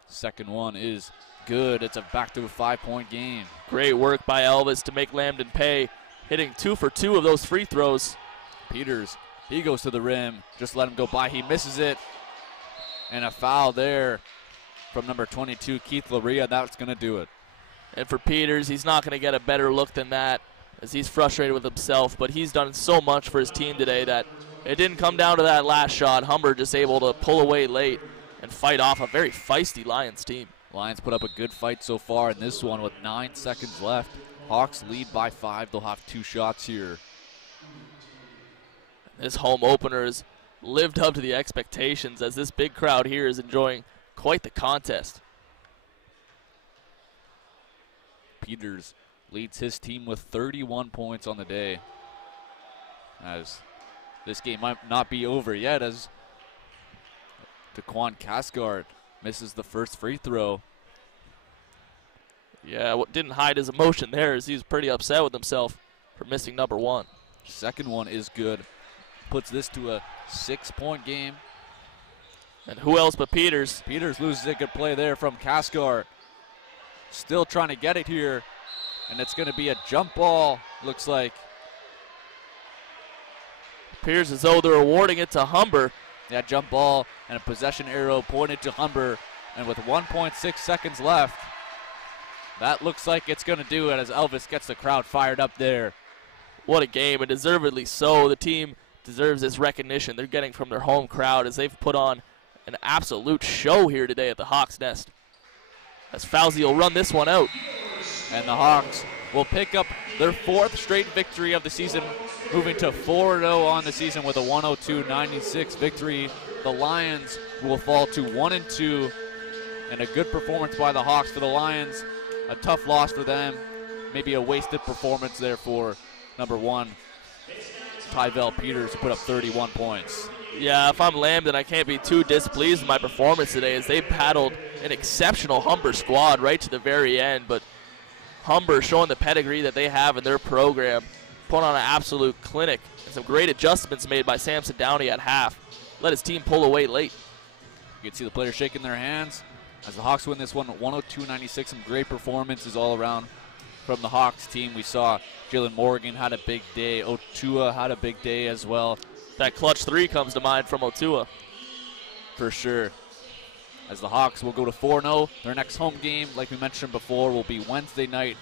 Second one is good. It's back to a 5-point game. Great work by Elvis to make Lambton pay. Hitting 2 for 2 of those free throws. Peters, he goes to the rim. Just let him go by. He misses it. And a foul there from number 22, Keith Laria. That's going to do it. And for Peters, he's not going to get a better look than that, as he's frustrated with himself. But he's done so much for his team today that it didn't come down to that last shot. Humber just able to pull away late and fight off a very feisty Lions team. Lions put up a good fight so far in this one with 9 seconds left. Hawks lead by 5. They'll have 2 shots here. This home opener has lived up to the expectations, as this big crowd here is enjoying quite the contest. Peters leads his team with 31 points on the day. As this game might not be over yet, as Daquan Casgard misses the first free throw. Yeah, what didn't hide his emotion there, as he was pretty upset with himself for missing number 1. Second one is good. Puts this to a 6-point game. And who else but Peters? Peters loses a good play there from Casgard. Still trying to get it here. And it's going to be a jump ball, looks like. Appears as though they're awarding it to Humber. Yeah, jump ball and a possession arrow pointed to Humber. And with 1.6 seconds left, that looks like it's going to do it as Elvis gets the crowd fired up there. What a game, and deservedly so. The team deserves this recognition they're getting from their home crowd, as they've put on an absolute show here today at the Hawks Nest. As Fauzi will run this one out. And the Hawks will pick up their 4th straight victory of the season, moving to 4-0 on the season with a 102-96 victory. The Lions will fall to 1-2, and a good performance by the Hawks for the Lions. A tough loss for them. Maybe a wasted performance there for number 1, Tyvell Peters, who put up 31 points. Yeah, if I'm Lambton, I can't be too displeased with my performance today, as they paddled an exceptional Humber squad right to the very end. But Humber, showing the pedigree that they have in their program, put on an absolute clinic, and some great adjustments made by Samson Downey at half. Let his team pull away late. You can see the players shaking their hands as the Hawks win this one 102-96. Some great performances all around from the Hawks team. We saw Jalen Morgan had a big day. Otua had a big day as well. That clutch 3 comes to mind from Otua. For sure. As the Hawks will go to 4-0. Their next home game, like we mentioned before, will be Wednesday night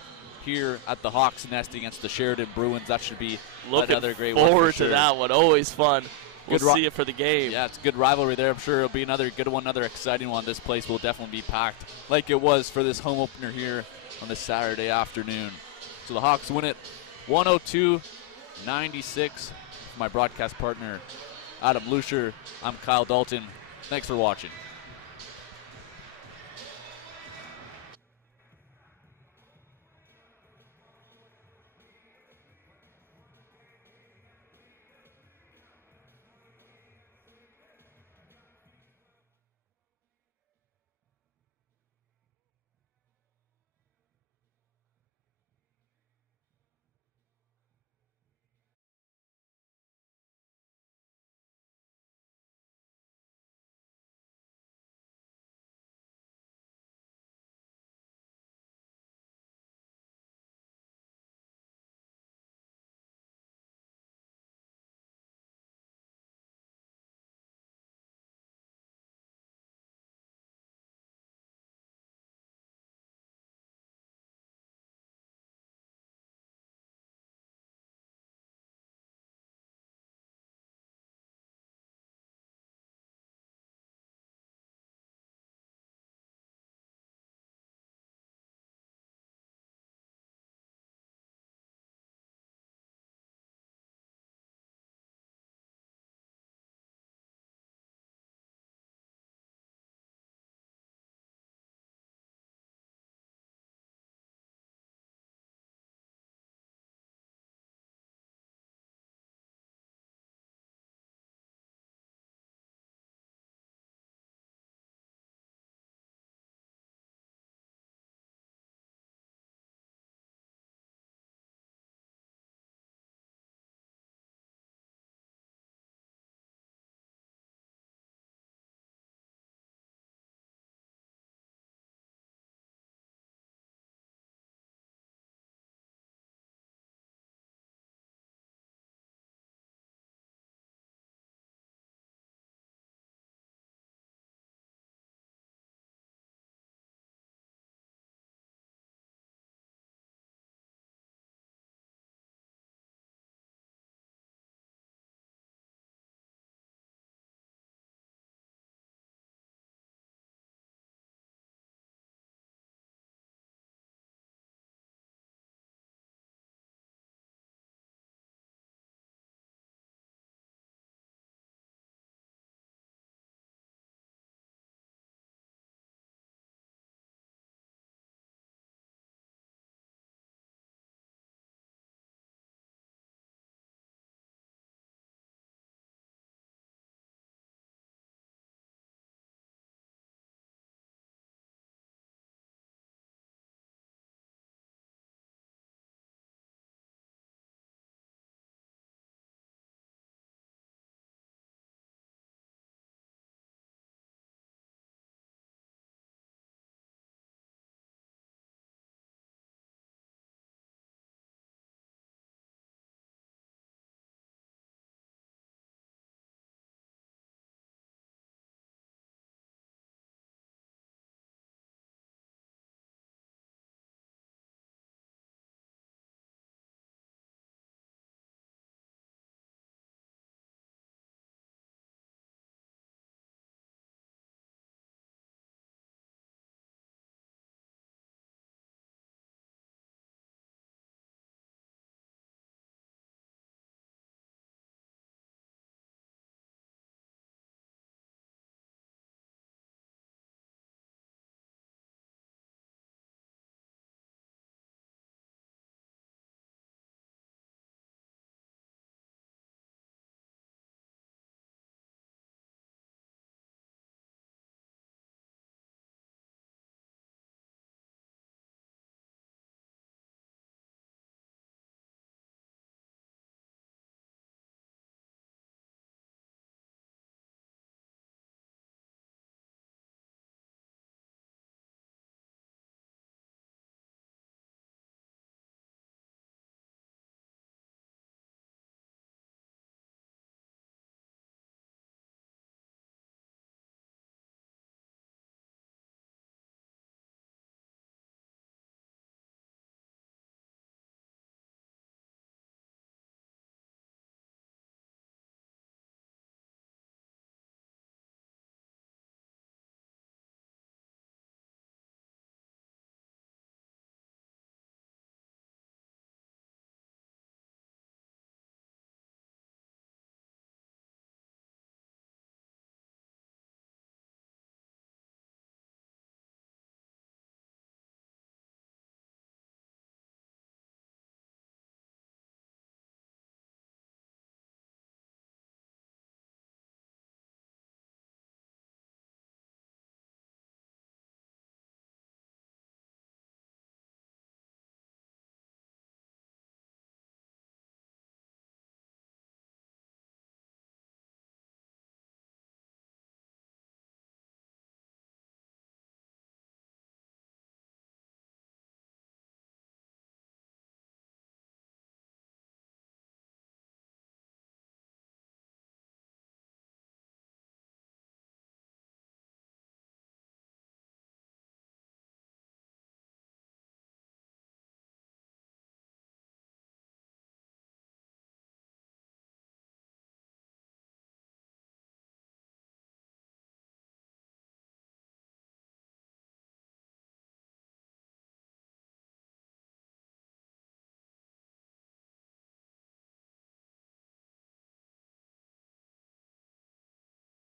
here at the Hawks Nest against the Sheridan Bruins. That should be another great one. Looking forward for sure. to that one. Always fun. We'll see it for the game. Yeah, it's a good rivalry there. I'm sure it'll be another good one, another exciting one. This place will definitely be packed like it was for this home opener here on this Saturday afternoon. So the Hawks win it 102-96. My broadcast partner, Adam Lucier. I'm Kyle Dalton. Thanks for watching.